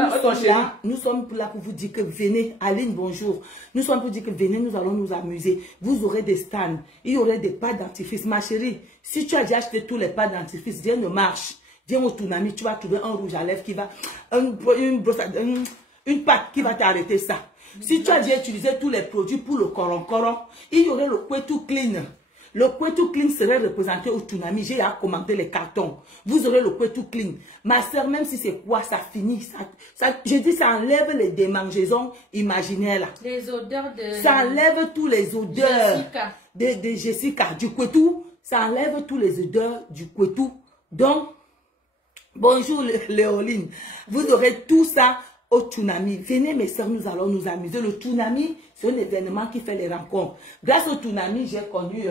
nous sommes là pour vous dire que venez, Aline, bonjour. Nous sommes pour dire que venez, nous allons nous amuser. Vous aurez des stands, il y aurait des pâtes dentifrice. Ma chérie, si tu as déjà acheté tous les pâtes dentifrice, viens ne marche. Viens au Toonami, tu vas trouver un rouge à lèvres qui va, une pâte qui va t'arrêter ça. Si tu as déjà utilisé tous les produits pour le coron, il y aurait le Kwetu Clean. Le Kwetu Clean serait représenté au Toonami. J'ai à commenter les cartons. Vous aurez le Kwetu Clean. Ma soeur, même si c'est quoi, ça finit. Je dis, ça enlève les démangeaisons imaginaires là. Les odeurs de... Ça enlève tous les odeurs Jessica. de Jessica, du Kwetu. Ça enlève tous les odeurs du Kwetu. Donc, bonjour Léoline. Vous aurez tout ça au Toonami. Venez mes soeurs, nous allons nous amuser. Le Toonami, c'est un événement qui fait les rencontres. Grâce au Toonami, j'ai connu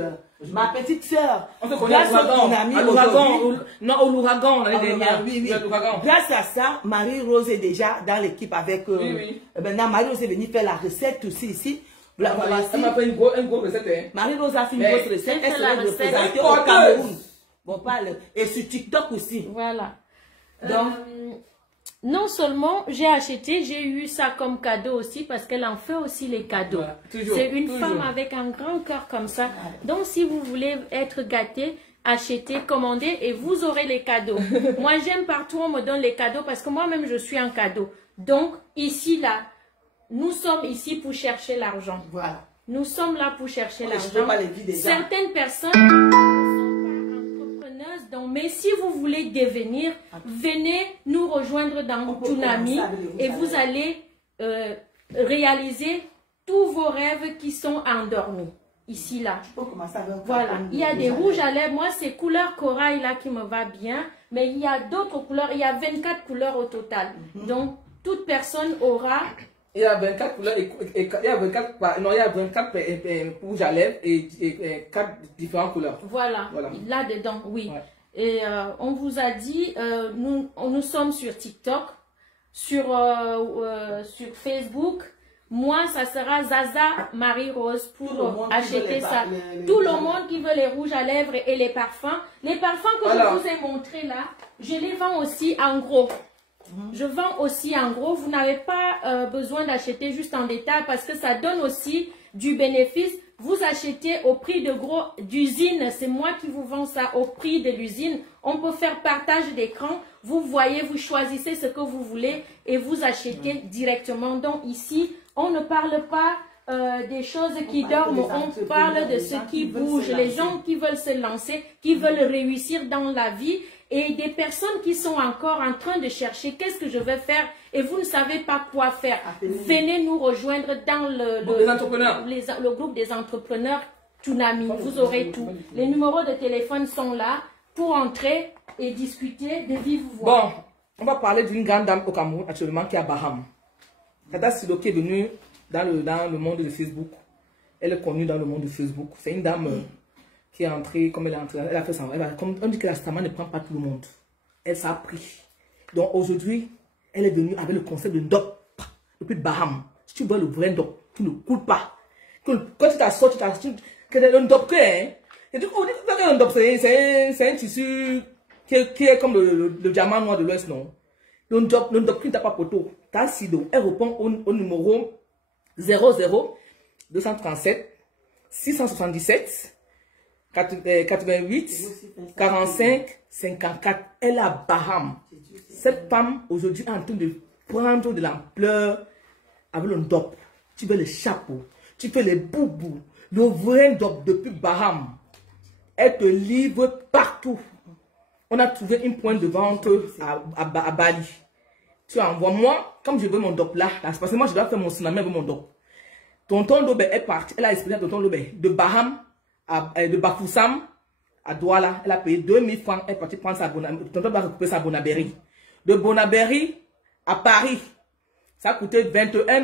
ma petite soeur. Grâce au Toonami, au l'ouragan, oui. Grâce à ça, Marie-Rose est déjà dans l'équipe avec... Maintenant, Marie-Rose est venue faire la recette aussi ici. Elle m'a fait une grosse recette. Marie-Rose a fait une grosse recette. Elle serait représentée au Cameroun. Bon, parle. Et sur TikTok aussi. Voilà. Donc... non seulement j'ai acheté, j'ai eu ça comme cadeau aussi parce qu'elle en fait aussi les cadeaux. Voilà, c'est une femme avec un grand cœur comme ça. Donc si vous voulez être gâté, achetez, commandez et vous aurez les cadeaux. Moi j'aime partout on me donne les cadeaux parce que moi-même je suis un cadeau. Donc ici là, nous sommes ici pour chercher l'argent. Voilà. Nous sommes là pour chercher l'argent. Certaines personnes... Donc, mais si vous voulez devenir, venez nous rejoindre dans Toonami et vous allez réaliser tous vos rêves qui sont endormis. Ici, là. Voilà. Il y a des rouges à lèvres. Moi, c'est couleur corail là qui me va bien. Mais il y a d'autres couleurs. Il y a 24 couleurs au total. Donc, toute personne aura... Il y a 24 couleurs il y a 24 rouges à lèvres et 4 différentes couleurs. Voilà. Là-dedans, oui. Ouais. Et on vous a dit, nous sommes sur TikTok, sur Facebook. Moi, ça sera Zaza Marie-Rose pour acheter ça. Tout le monde qui veut les rouges à lèvres et les parfums. Les parfums que je vous ai montrés là, je les vends aussi en gros. Je vends aussi en gros. Vous n'avez pas besoin d'acheter juste en détail parce que ça donne aussi du bénéfice. Vous achetez au prix de gros d'usine. C'est moi qui vous vends ça au prix de l'usine. On peut faire partage d'écran. Vous voyez, vous choisissez ce que vous voulez et vous achetez directement. Donc ici, on ne parle pas des choses qui dorment. On parle de ce qui bouge. Les gens qui veulent se lancer, qui veulent réussir dans la vie. Et des personnes qui sont encore en train de chercher qu'est-ce que je vais faire et vous ne savez pas quoi faire. Venez nous rejoindre dans le groupe des entrepreneurs Toonami. Vous aurez tout. Les numéros de téléphone sont là pour entrer et discuter de vive voix. Bon, on va parler d'une grande dame au Cameroun actuellement qui est à Baham. Tata Sido qui est venue dans le monde de Facebook. Elle est connue dans le monde de Facebook. C'est une dame... qui est entrée, comme elle est entrée, elle a fait ça. On dit que la Stama ne prend pas tout le monde. Elle s'est pris. Donc aujourd'hui, elle est venue avec le concept de Ndop, depuis Baham. Si tu vois le vrai Ndop, tu ne coules pas. Quand tu t'assois, que le Ndop, Et du coup, un DOP, c'est un tissu qui est comme le diamant noir de l'Ouest, non? Le DOP qui n'a pas poteau, ta Sido, elle répond au numéro 00 237 677 88 45 54. Elle a Baham. Cette femme aujourd'hui est en train de prendre de l'ampleur avec le DOP. Tu veux le chapeau, tu fais les boubous, le vrai DOP depuis Baham. Elle te livre partout. On a trouvé une pointe de vente à Bali. Tu envoies moi, comme je veux mon DOP là, parce que moi je dois faire mon tsunami avec mon DOP. Tonton Lobé est parti, elle a expliqué à Tonton Lobé de Baham, de Bafoussam à Douala, elle a payé 2000 francs, elle est partie prendre sa Bonabéry. Tonton va récupérer sa Bonabéry. De Bonabéry à Paris, ça a coûté 21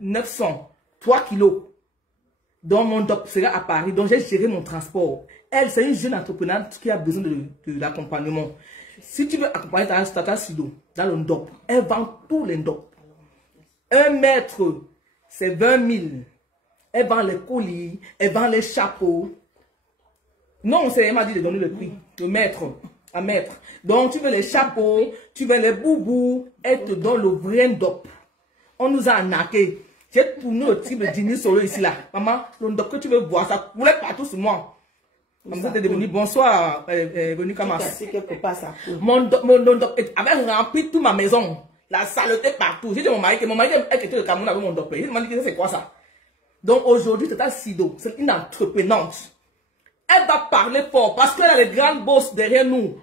900, 3 kilos. Donc mon DOP sera à Paris, donc j'ai géré mon transport. Elle, c'est une jeune entrepreneur qui a besoin de l'accompagnement. Si tu veux accompagner Tata Sido dans le DOP, elle vend tous les DOP. 1 mètre, c'est 20 000. Elle vend les colis, elle vend les chapeaux. Non, elle m'a dit de donner le prix, de mètre à mètre. Donc tu veux les chapeaux, tu veux les boubous, elle te donne le vrai DOP. On nous a arnaqué. J'ai tourné le type de dîner solo ici là. Maman, le DOP que tu veux voir, ça coulait partout sur moi. Comme ça, t'es devenu bonsoir, venu comme ça. Mon DOP avait rempli toute ma maison. La saleté partout. J'ai dit à mon mari que était le Cameroun avec mon DOP. Il m'a dit que c'est quoi ça? Donc aujourd'hui, Tata Sido, c'est une entreprenante. Elle va parler fort parce qu'elle a les grandes bosses derrière nous.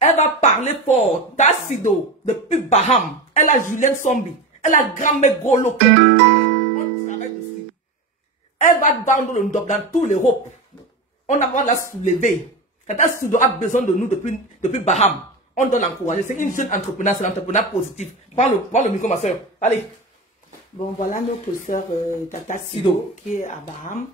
Elle va parler fort. Tata Sido, depuis Baham, elle a Julien Sombi, elle a grand-mère Golo. On travaille dessus. Elle va vendre le DOP dans toute l'Europe. On va la soulever. Tata Sido a besoin de nous depuis Baham. On doit l'encourager. C'est une jeune entrepreneur, c'est l'entrepreneur positif. Prends le micro, ma soeur. Allez. Bon, voilà notre soeur Tata Sido qui est à Baham,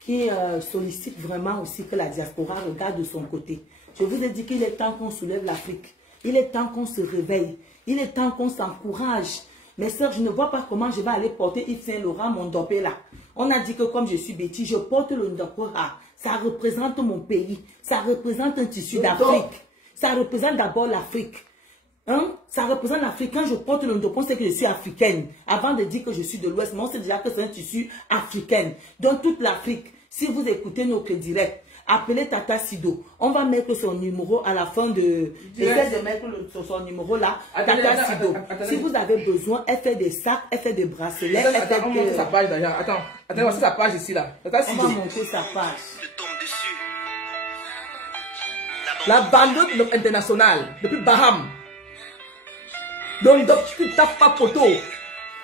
qui sollicite vraiment aussi que la diaspora regarde de son côté. Je vous ai dit qu'il est temps qu'on soulève l'Afrique. Il est temps qu'on se réveille. Il est temps qu'on s'encourage. Mes soeurs, je ne vois pas comment je vais aller porter Yves Saint Laurent, mon dopé là. On a dit que comme je suis Betty, je porte le dopé là. Ça représente mon pays. Ça représente un tissu d'Afrique. Ça représente d'abord l'Afrique. Hein? Ça représente l'Afrique. Quand je porte le ndopon, c'est que je suis africaine. Avant de dire que je suis de l'Ouest, moi, c'est déjà que c'est un tissu africain. Donc, toute l'Afrique, si vous écoutez notre direct, appelez Tata Sido. On va mettre son numéro à la fin de... J'essaie de mettre son numéro là. Tata Sido. Si vous avez besoin, elle fait des sacs, elle fait des bracelets. On montre sa page d'ailleurs. Attends, voici sa page ici là. Tata Sido. On va montrer sa page. La bandeau internationale, depuis Baham. Donc, tu tapes pas poteau.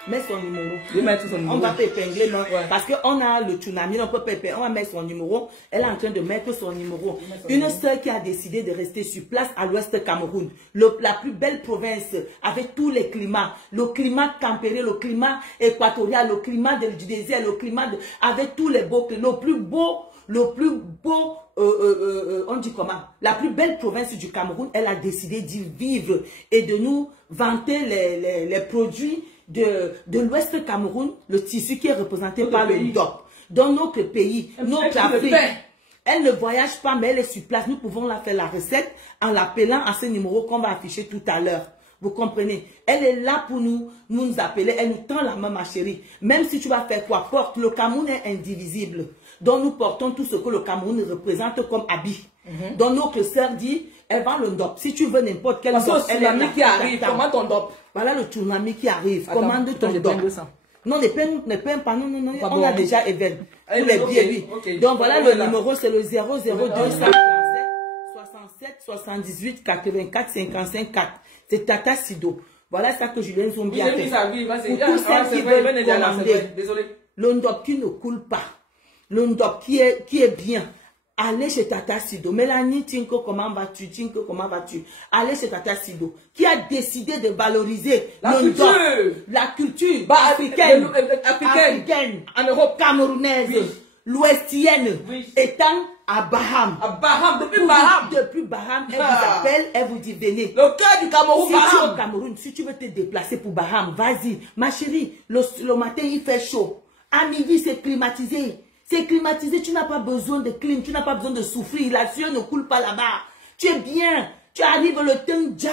Mets son numéro. Je vais mettre son numéro. On va épingler, non? Ouais. Parce qu'on a le tsunami, on peut épingler. On va mettre son numéro. Elle est en train de mettre son numéro. Une sœur qui a décidé de rester sur place à l'ouest Cameroun. La plus belle province avec tous les climats. Le climat tempéré, le climat équatorial, le climat du désert, le climat avec tous les beaux, le plus beau, on dit comment? La plus belle province du Cameroun, elle a décidé d'y vivre et de nous vanter les produits de l'Ouest Cameroun, le tissu qui est représenté par le DOP. Dans notre pays, notre Afrique, elle ne voyage pas, mais elle est sur place. Nous pouvons la faire la recette en l'appelant à ce numéro qu'on va afficher tout à l'heure. Vous comprenez? Elle est là pour nous appeler. Elle nous tend la main, ma chérie. Même si tu vas faire quoi, porte. Le Cameroun est indivisible. Donc nous portons tout ce que le Cameroun représente comme habit. Donc notre sœur dit, elle vend le DOP. Si tu veux n'importe quel DOP, elle est là qui arrive. Comment ton DOP? Voilà le tsunami qui arrive. Commande ton DOP. Non, ne peine pas. Non. On a déjà événement. Pour les billets, oui. Donc voilà le numéro, c'est le 00247 67 78 84 55 4. C'est Tata Sido. Voilà ça que Julien Zombi a fait. Pour tous ceux qui veulent commander. Le DOP qui ne coule pas. Le ndop qui est bien. Allez chez Tata Sido. Mélanie Tinko, comment vas-tu? Tinko, comment vas-tu? Allez chez Tata Sido, qui a décidé de valoriser la culture africaine, en Europe, camerounaise, l'ouestienne, étant à Baham. Depuis Baham, elle vous appelle, elle vous dit venez. Le cœur du Cameroun, si tu es au Cameroun, si tu veux te déplacer pour Baham, vas-y. Ma chérie, le matin il fait chaud. À midi c'est climatisé. C'est climatisé, tu n'as pas besoin de clim, tu n'as pas besoin de souffrir. La sueur ne coule pas là-bas. Tu es bien. Tu arrives le Tenja.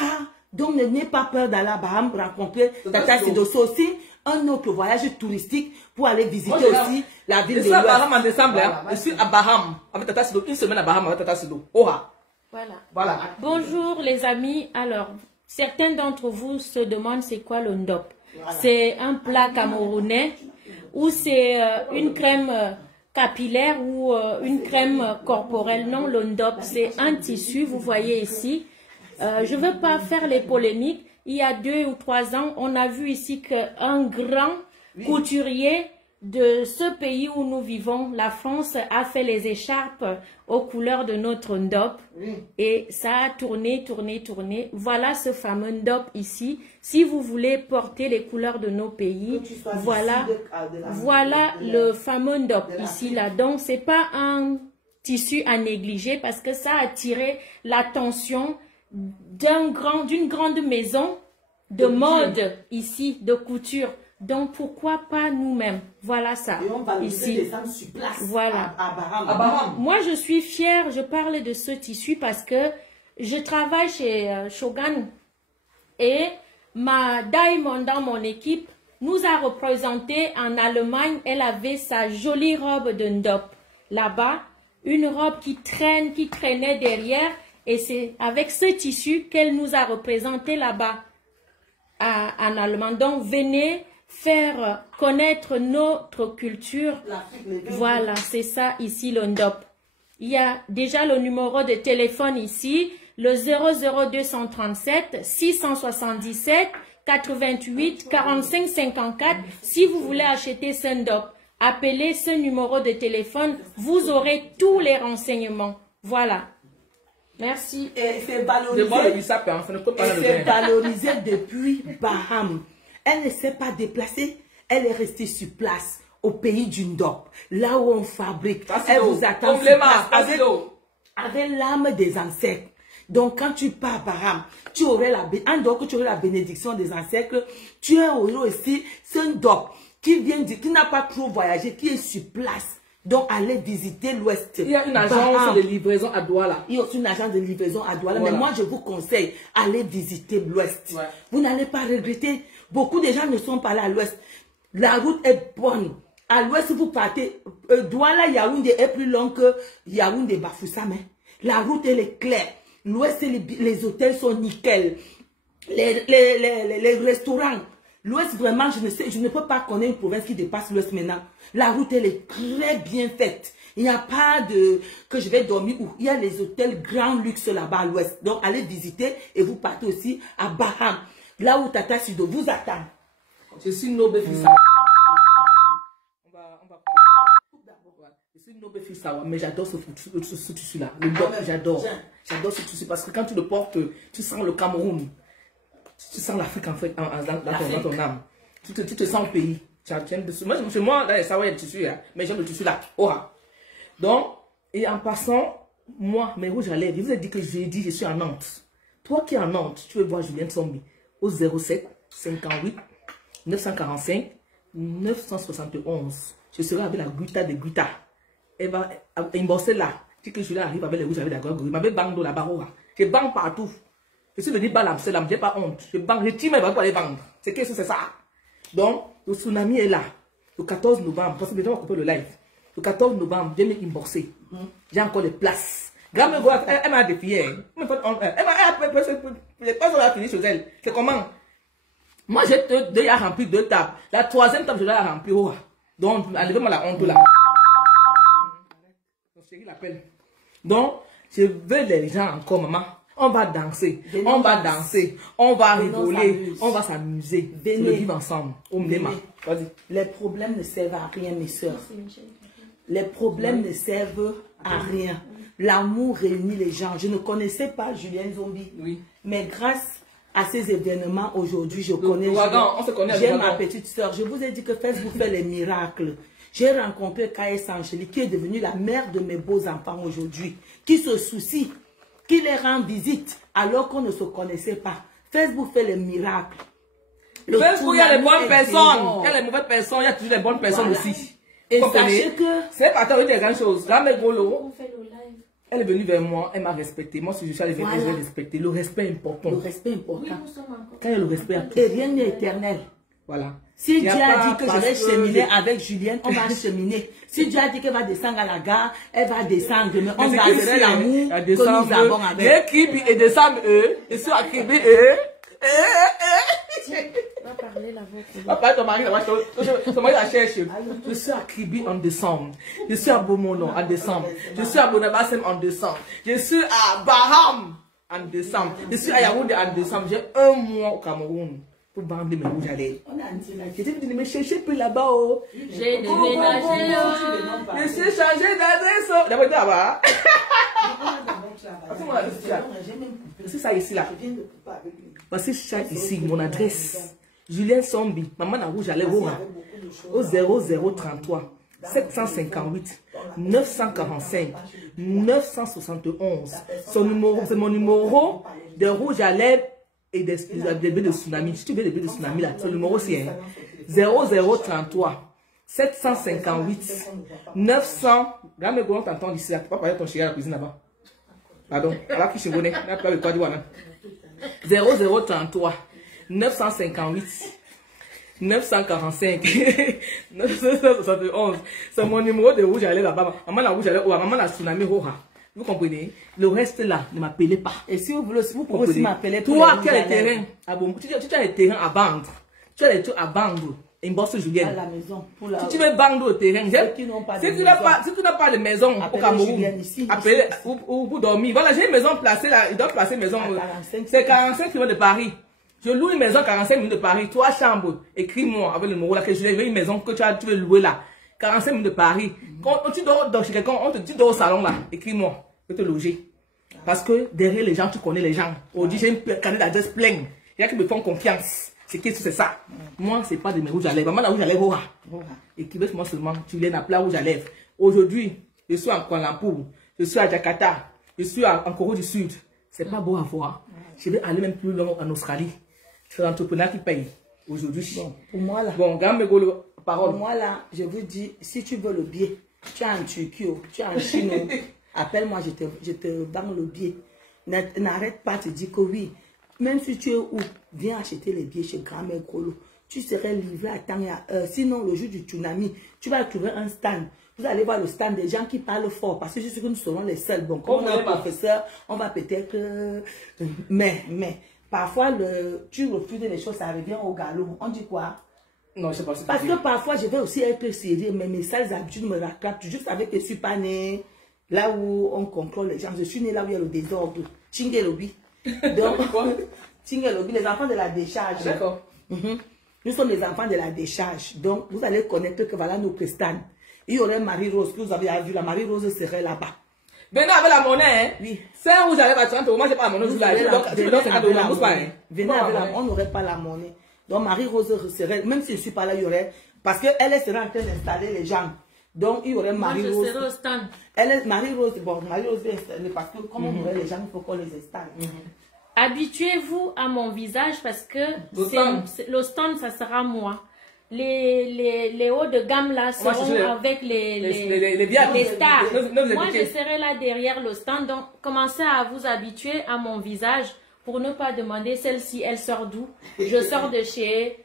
Donc, n'aie pas peur d'aller à Baham rencontrer Tata Sidosso aussi. Un autre voyage touristique pour aller visiter aussi la ville de l'Ouest. Je suis à Baham en décembre. Je suis à Baham avec Tata Sido. Une semaine à Baham avec Tata Sido. Oha. Voilà. Bonjour les amis. Alors, certains d'entre vous se demandent c'est quoi le ndop. C'est un plat camerounais ou c'est une crème capillaire ou une crème corporelle. Non, le ndop, c'est un tissu, vous voyez ici. Je ne veux pas faire les polémiques. Il y a 2 ou 3 ans, on a vu ici qu'un grand couturier de ce pays où nous vivons, la France, a fait les écharpes aux couleurs de notre ndop. Et ça a tourné. Voilà ce fameux ndop ici. Si vous voulez porter les couleurs de nos pays, voilà le fameux ndop ici. Là. Donc, ce n'est pas un tissu à négliger parce que ça a attiré l'attention d'une grande maison de mode ici, de couture. Donc, pourquoi pas nous-mêmes? Voilà ça, ici. Voilà. À Baham. Moi, je suis fière, je parle de ce tissu parce que je travaille chez Shogun et ma Diamond dans mon équipe nous a représenté en Allemagne. Elle avait sa jolie robe de ndop là-bas, une robe qui traînait derrière. Et c'est avec ce tissu qu'elle nous a représenté là-bas en Allemagne. Donc, venez faire connaître notre culture. Voilà, c'est ça ici le ndop. Il y a déjà le numéro de téléphone ici, le 00237 677 88 45 54. Si vous voulez acheter ce ndop, appelez ce numéro de téléphone, vous aurez tous les renseignements. Voilà. Merci. Et c'est valorisé depuis Baham. Elle ne s'est pas déplacée. Elle est restée sur place au pays du ndop. Là où on fabrique. Elle vous attend sur place avec l'âme des ancêtres. Donc quand tu pars à Baham, tu aurais la bénédiction des ancêtres. Tu aurais aussi ce ndop qui n'a pas trop voyagé, qui est sur place. Donc, allez visiter l'Ouest. Il y a une agence de livraison à Douala. Il y a aussi une agence de livraison à Douala. Voilà. Mais moi, je vous conseille, allez visiter l'Ouest. Ouais. Vous n'allez pas regretter. Beaucoup de gens ne sont pas allés à l'Ouest. La route est bonne. À l'Ouest, vous partez. Douala, Yaoundé est plus long que Yaoundé Bafoussam. La route, elle est claire. L'Ouest, les hôtels sont nickel. Les restaurants. L'Ouest, vraiment, je ne peux pas connaître une province qui dépasse l'Ouest maintenant. La route, elle est très bien faite. Il n'y a pas que je vais dormir où. Il y a les hôtels grand luxe là-bas à l'Ouest. Donc, allez visiter et vous partez aussi à Baham. Là où Tata Sido vous attend. Je suis Nobe Fissa. Je suis Nobe Fissa, mais j'adore ce tissu-là. J'adore. J'adore ce tissu parce que quand tu le portes, tu sens le Cameroun. Tu sens l'Afrique en fait, dans ton âme. Tu te sens au pays. Chez moi, là, ça va être le tissu, hein, mais j'aime le tissu là. Donc, et en passant, moi, mes rouges à lèvres, je vous ai dit que je suis en Nantes. Toi qui es en Nantes, tu veux voir Julienne Sombi au 07 58 945 971. Je serai avec la Guita de Guita. Elle va embrasser là. Tu que Julienne arrive avec les rouges à lèvres, il m'avait bang là-bas. Je bang partout. Je suis venu balam, c'est là, je n'ai pas honte. Je tire mes balles pour aller vendre. C'est qu'est-ce que c'est ça? Donc, le tsunami est là. Le 14 novembre, parce que déjà on va couper le live. Le 14 novembre, je vais m'emborser. J'ai encore des places. Elle m'a défié. Elle m'a fini chez elle. C'est comment? Moi, j'ai déjà rempli 2 tables. La 3e table, je dois la remplir. Donc, enlevez-moi la honte là. Mon chéri l'appelle. Donc, je veux les gens encore, maman. On va danser, on va danser, on va rigoler, on va s'amuser. Venez vivre ensemble. Les problèmes ne servent à rien, mes soeurs. Les problèmes ne servent à rien. L'amour réunit les gens. Je ne connaissais pas Julienne Zombi. Mais grâce à ces événements, aujourd'hui, je connais. J'ai ma petite soeur. Je vous ai dit que Facebook fait les miracles. J'ai rencontré K.S. Angélique, qui est devenue la mère de mes beaux enfants aujourd'hui, qui se soucie, qui les rend visite alors qu'on ne se connaissait pas. Facebook fait les miracles. Facebook, il y a les bonnes personnes. Il y a les mauvaises personnes, il y a toujours les bonnes personnes aussi. Et sachez que... C'est pas tant des grandes choses. Là, mes gros, On fait le live. elle est venue vers moi, elle m'a respecté. Moi, si je suis allée vers elle, je l'ai respecté. Le respect est important. Le respect est important. Oui, nous sommes encore. Quand il y a le respect, et rien n'est éternel. Voilà. Si Dieu a dit que je vais cheminer avec Julienne, on va cheminer. Si Dieu a dit qu'elle va descendre à la gare, elle va descendre. Mais on va laisser l'amour que nous avons avec. J'ai Kibi et descendre eux. Je suis à Kibi Va parler la vôtre. Papa, ton mari, ton mari la cherche. Je suis à Kibi en décembre. Je suis à Beaumont en décembre. Je suis à Bonabassem en décembre. Je suis à Baham en décembre. Je suis à Yaoundé en décembre. J'ai un mois au Cameroun pour bander mes rouges à lèvres. Je t'ai dit de me chercher plus là-bas. J'ai déménagé. Je suis changé d'adresse. D'abord, là-bas. C'est ça ici là. Parce que je suis ici, mon adresse. Julien Sombi, maman na rouge à lèvres au 0033 758 945 971. Son numéro, c'est mon numéro de rouge à lèvres et des bébés de tsunami. Si tu veux des bébés de tsunami là, son numéro c'est 0033 758 900. Regarde mes gros, t'entends ici là. Tu peux pas parler ton chéri à la cuisine là-bas. Pardon, alors qui se connaît, n'a pas le quoi dire. 0033 958 945 971. C'est mon numéro de rouge à lèvres là-bas. Maman la rouge à lèvres, maman la tsunami roja. Vous comprenez? Le reste là, ne m'appelez pas. Et si vous voulez, vous pouvez aussi m'appeler. Toi, tu as les terrains à bon, tu as les terrains à vendre. Tu as les trucs à vendre. Une bosse Julienne. À la maison. Pour la... Si tu veux vendre au terrain, si tu n'as pas de maison au Cameroun, appelez ou dormir. Voilà, j'ai une maison placée là. Il doit placer une maison. C'est 45 km de Paris. Je loue une maison 45 minutes de Paris. 3 chambres. Écris-moi avec le numéro là que je veux une maison que tu veux louer là. 45 minutes de Paris. Quand tu dors chez quelqu'un, on te dit dors au salon là. Écris-moi. Je vais te loger. Parce que derrière les gens, tu connais les gens. On dit j'ai une carte d'adresse pleine. Il y a qui me font confiance. C'est ça. Moi, c'est pas de mes rouges à lèvres. Maman, la rouge à lèvres, écrivez-moi seulement, tu viens à plat rouge à lèvres. Aujourd'hui, je suis en Kuala Lumpur, je suis à Jakarta, je suis en Corée du Sud. C'est pas beau à voir. Je vais aller même plus loin en Australie. C'est l'entrepreneur qui paye. Aujourd'hui. Bon, pour moi là. Bon, regarde mes paroles. Pour moi là, je vous dis, si tu veux le billet, tu es en Turquie, tu es en Chine, appelle-moi, je te vends le billet. N'arrête pas de dire que oui. Même si tu es où, viens acheter les billets chez Grand-Mère Grolo. Tu serais livré à temps et à heure. Sinon, le jour du tsunami, tu vas trouver un stand. Vous allez voir le stand des gens qui parlent fort. Parce que je suis que nous serons les seuls. Bon, comme on est un professeur, on va peut-être... Mais, parfois, tu refuses les choses, ça revient au galop. On dit quoi? Non, je sais pas ce que parce que parfois, je vais aussi être sérieux, mais mes sales habitudes me rattrapent. Juste avec que je ne suis pas née là où on contrôle les gens. Je suis née là où il y a le désordre. Chingelobi. Donc, les enfants de la décharge. D'accord. Nous sommes les enfants de la décharge. Donc, vous allez connaître que voilà nos stands. Il y aurait Marie-Rose, que vous avez vu, la Marie-Rose serait là-bas. Venez avec la monnaie, hein? Oui. C'est un rouge à lèvres à 30 euros. Moi, je n'ai pas la monnaie. Venez avec la monnaie. On n'aurait pas la monnaie. Donc, Marie-Rose serait, même si je ne suis pas là, il y aurait, parce qu'elle serait en train d'installer les gens. Donc, il y aurait Marie-Rose. Moi, je serai au stand. Marie-Rose, bon, Marie-Rose est installée parce que comme on aurait les gens, il faut qu'on les installe. Habituez-vous à mon visage parce que le stand, ça sera moi. Les hauts de gamme là seront avec les stars. Moi, je serai là derrière le stand. Donc, commencez à vous habituer à mon visage pour ne pas demander celle-ci, elle sort d'où. Je sors de chez...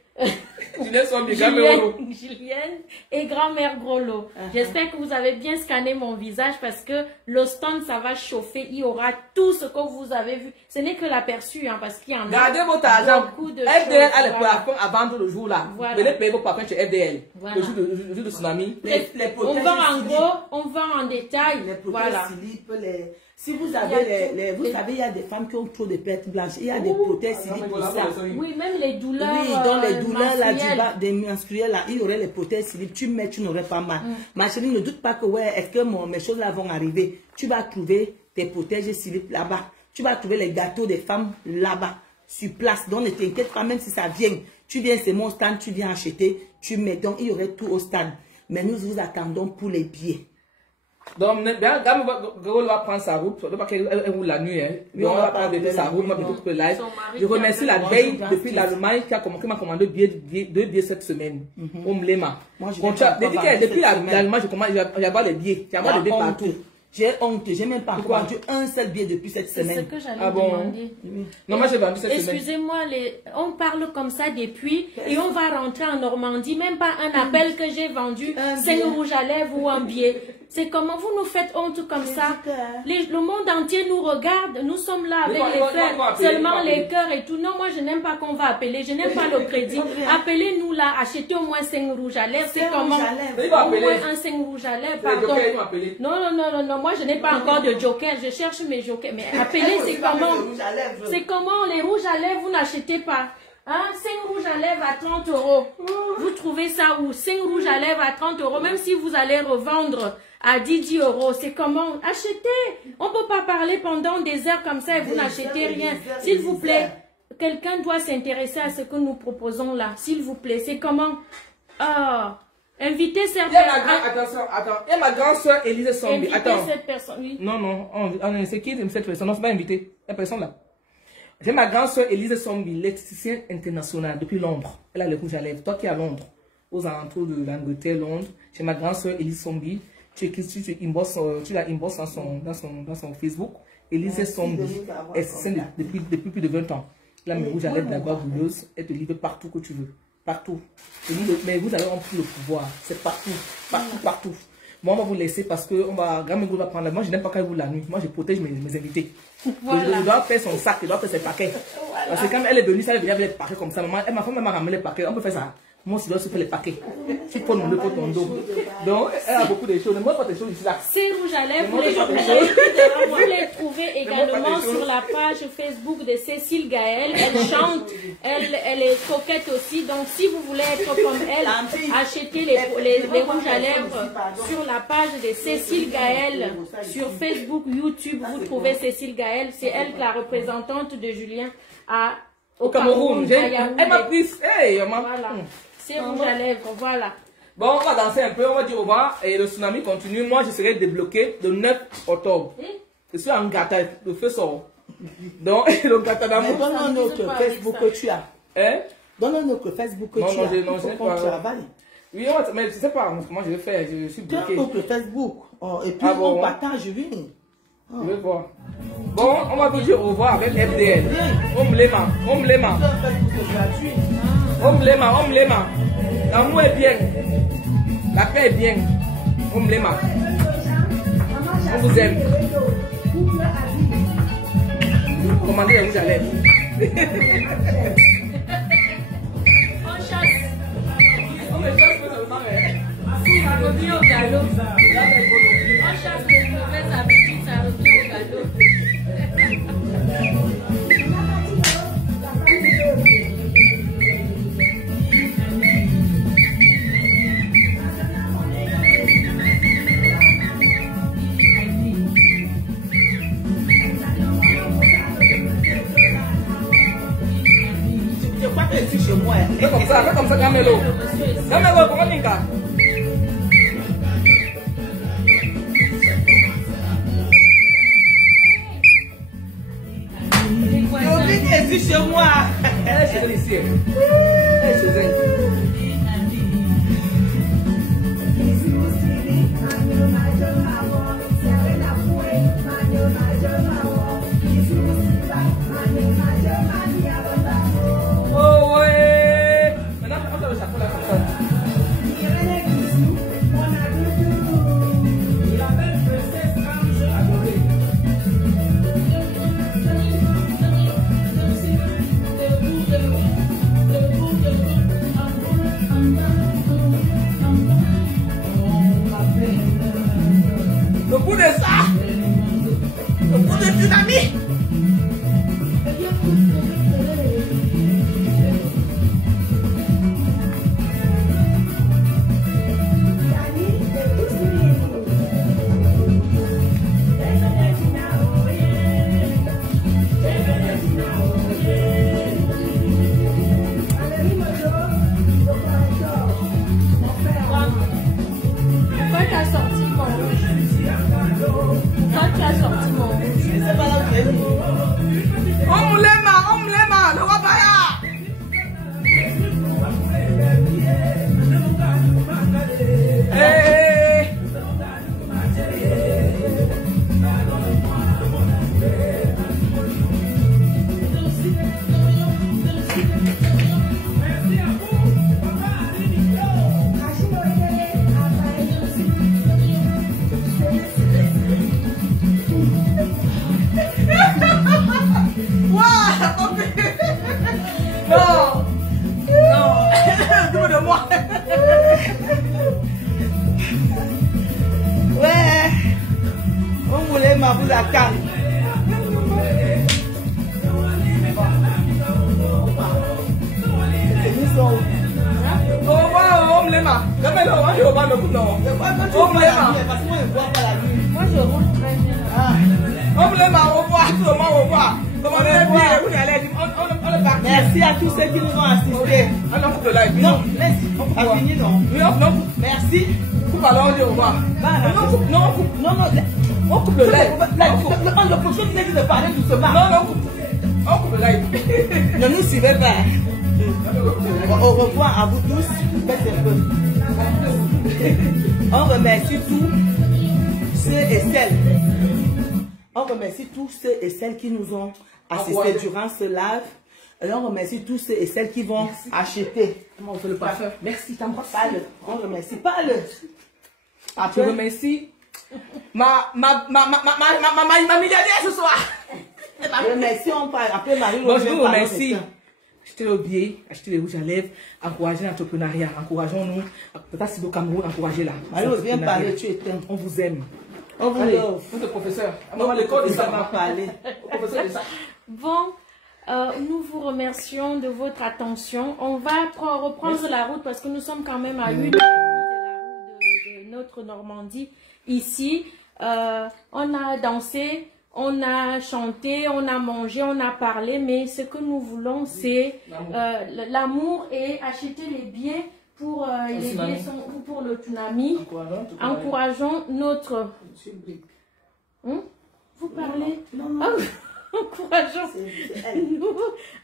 Julienne et Grand-Mère Grolo. J'espère que vous avez bien scanné mon visage parce que le stand, ça va chauffer. Il y aura tout ce que vous avez vu. Ce n'est que l'aperçu, hein, parce qu'il y en a gardez votre argent. beaucoup de FDL a choses. les parfums à vendre le jour là. Voilà. Venez payer vos parfums chez FDL. Voilà. Le jour de tsunami. On vend en gros, on vend en détail. Voilà. Si vous avez vous savez, il y a des femmes qui ont trop de pertes blanches. Il y a des prothèses siliques pour ça. Oui, même les douleurs. Oui, dans les douleurs là, des menstruels là, il y aurait les prothèses siliques. Tu mets, tu n'aurais pas mal. Ma chérie, ne doute pas que ouais, est-ce que mes choses là vont arriver. Tu vas trouver tes protèges siliques là-bas. Tu vas trouver les gâteaux des femmes là-bas, sur place. Donc ne t'inquiète pas, même si ça vient. Tu viens, c'est mon stand, tu viens acheter, tu mets. Donc il y aurait tout au stand. Mais nous vous attendons pour les billets. Donc, Garo va prendre sa route. Elle roule la nuit. Donc, on va prendre sa route. On va bientôt couper le live. Je remercie la veille depuis l'Allemagne qui m'a commandé 2 billets cette semaine. Au Mlema. Depuis l'Allemagne, j'avais les billets. J'avais les billets partout. J'ai honte, j'ai même pas vendu un seul billet depuis cette semaine. C'est ce que j'allais demander. Non, moi j'ai vendu cette semaine. Excusez-moi, on parle comme ça depuis et on va rentrer en Normandie. Même pas un appel que j'ai vendu 5 rouges à lèvres ou un billet. C'est comment vous nous faites honte comme ça. Le monde entier nous regarde. Nous sommes là avec les frères. Seulement les cœurs et tout. Non, moi je n'aime pas qu'on va appeler. Je n'aime pas le crédit. Appelez-nous là. Achetez au moins 5 rouges à lèvres. C'est comment? Au moins un 5 rouges à lèvres. Pardon. Non. Moi je n'ai pas encore de joker. Je cherche mes jokers. Mais appelez, c'est comment? C'est comment les rouges à lèvres vous n'achetez pas? Hein, 5 rouges à lèvres à 30 €. Vous trouvez ça où? 5 rouges à lèvres à 30 €. Même si vous allez revendre à 10 €, c'est comment? Achetez. On ne peut pas parler pendant des heures comme ça et vous n'achetez rien. S'il vous plaît, quelqu'un doit s'intéresser à ce que nous proposons là. S'il vous plaît, c'est comment? Invitez certaines... Attention. Et ma grande soeur Élise Sombi. Attends. Cette personne, oui. Non. C'est qui cette personne? Non, c'est pas invité. La personne là. J'ai ma grande soeur Élise Sombi, l'électricienne internationale depuis Londres. Elle a les rouges à lèvres. Toi qui es à Londres, aux alentours de l'Angleterre, Londres, j'ai ma grande soeur Élise Sombi. Tu la inbox dans son Facebook. Élise Sombi. Elle s'est depuis plus de 20 ans. Là, mes rouges à lèvres d'abord bouleuse. Elle te livre partout que tu veux. Partout. Mais vous avez pris le pouvoir. C'est partout. Moi, on va vous laisser parce que Gamego va prendre la... Moi, je n'aime pas quand il roule la nuit. Moi, je protège mes invités. Voilà. Je dois faire son sac, je dois faire ses paquets. Voilà. Parce que quand elle est venue, ça elle venait avec les paquets comme ça. Maman, ma femme m'a ramené les paquets. On peut faire ça. Moi aussi, je dois se faire les paquets. Tu prends mon dos pour ton dos. Donc, elle a beaucoup de choses. Ne montre pas tes choses ici là. C'est rouge à lèvres. Vous les trouvez également sur la page Facebook de Cécile Gaël. Elle chante. Elle est coquette aussi. Donc, si vous voulez être comme elle, achetez les rouges à lèvres sur la page de Cécile Gaël. Sur Facebook, YouTube, vous trouvez Cécile Gaël. C'est elle la représentante de Julien au Cameroun. Elle m'a pris. Voilà. C'est rouge à lèvres, voilà. Bon, on va danser un peu, on va dire au revoir. Et le tsunami continue. Moi, je serai débloqué le 9 octobre. Je suis en gâta, le feu sort. Donc, le gâta d'amour. Donne-nous notre Facebook que tu as. Hein? Donne-nous notre Facebook que tu as. Non, je n'ai pas. Oui, mais je ne sais pas comment je vais faire. Je suis bloqué. Donne-nous notre Facebook. Et puis, on partage, oui. Je vais voir. Bon, on va vous dire au revoir avec FDL. Omlema. L'amour est bien. La paix est bien. Omlema. On vous aime. Commandez les rouges à lèvres. On chasse. On me chasse seulement. Ça revient au galop. On chasse les mauvaises habitudes, ça revient au galop. Chez moi. Fais comme ça, Gamelo, comment Nika? Je suis chez moi. Elle est chez elle ici. Elle est chez elle. Le coup de ça, le coup de tsunami. Pourquoi t'as sorti mon rouge? Je sais pas là où c'est. On me l'aima, le roi Baya. Hey. Non, dis-moi de moi. Ouais, on voulait ma boule à canne. Au revoir, on me l'aima. Jamais non, je vais pas me couper non. On me l'aima. Parce que moi, je ne vois pas la nuit. Moi, je roule très bien. On me l'aima, au revoir, tout le monde, au revoir. Comment on est bien, vous allez dire, on est parti. Merci à tous ceux qui nous ont assistés. On coupe le live. Non, merci. On a fini, non? Oui, non. Merci. Coupe alors, on dit au revoir. Non, coupe. On coupe le live. Le prochain qui dit de parler doucement. Non, on coupe le live. Ne nous suivez pas. Au revoir à vous tous. Faites un peu. On remercie tous ceux et celles. On remercie tous ceux et celles qui nous ont assistés durant ce live. Et on remercie tous ceux et celles qui vont acheter. Comment on fait le parfum? Merci, t'embrasse. On remercie pas le. Je remercie ma milliardaire ce soir. Je remercie, on parle. Après, Marie, moi, je vous remercie. Achetez le billet, achetez les rouges à lèvres, encouragez l'entrepreneuriat, encourageons-nous. Peut-être si au Cameroun, encouragez-la. Marie, viens parler, tu éteins. On vous aime. On vous aime. Votre professeur. Non, l'école, ça m'a parlé. Bon, nous vous remercions de votre attention. On va reprendre la route parce que nous sommes quand même à 1 heure de la route de notre Normandie. Ici, on a dansé, on a chanté, on a mangé, on a parlé, mais ce que nous voulons, c'est l'amour et acheter les billets pour les billets sont pour le tsunami. Encourageons notre... Vous parlez? Non. Encourageons.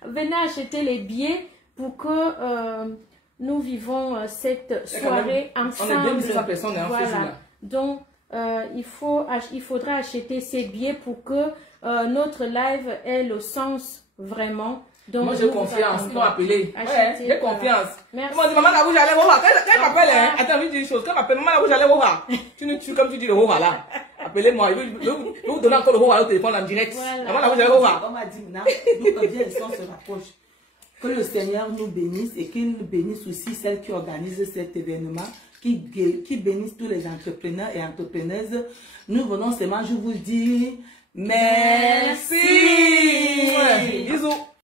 Venez acheter les billets pour que nous vivons cette soirée ensemble. On est 2200 personnes en ce jour-là. Donc, il faudra acheter ces billets pour que notre live ait le sens vraiment. Donc, moi j'ai confiance, ils m'ont appelé. J'ai confiance. Merci. Moi, maman la rouge à lèvres, quand elle m'appelle, attends, je dis une chose, quand elle m'appelle maman la rouge à lèvres, tu nous tues comme tu dis le haut là. Appelez-moi, je vais vous donner encore le haut au téléphone en direct. Maman la rouge à lèvres. On m'a dit maintenant, nous, quand bien le son se rapproche, que le Seigneur nous bénisse et qu'il bénisse aussi celles qui organisent cet événement, qui bénissent tous les entrepreneurs et entrepreneuses. Nous venons seulement, je vous dis, merci. Bisous.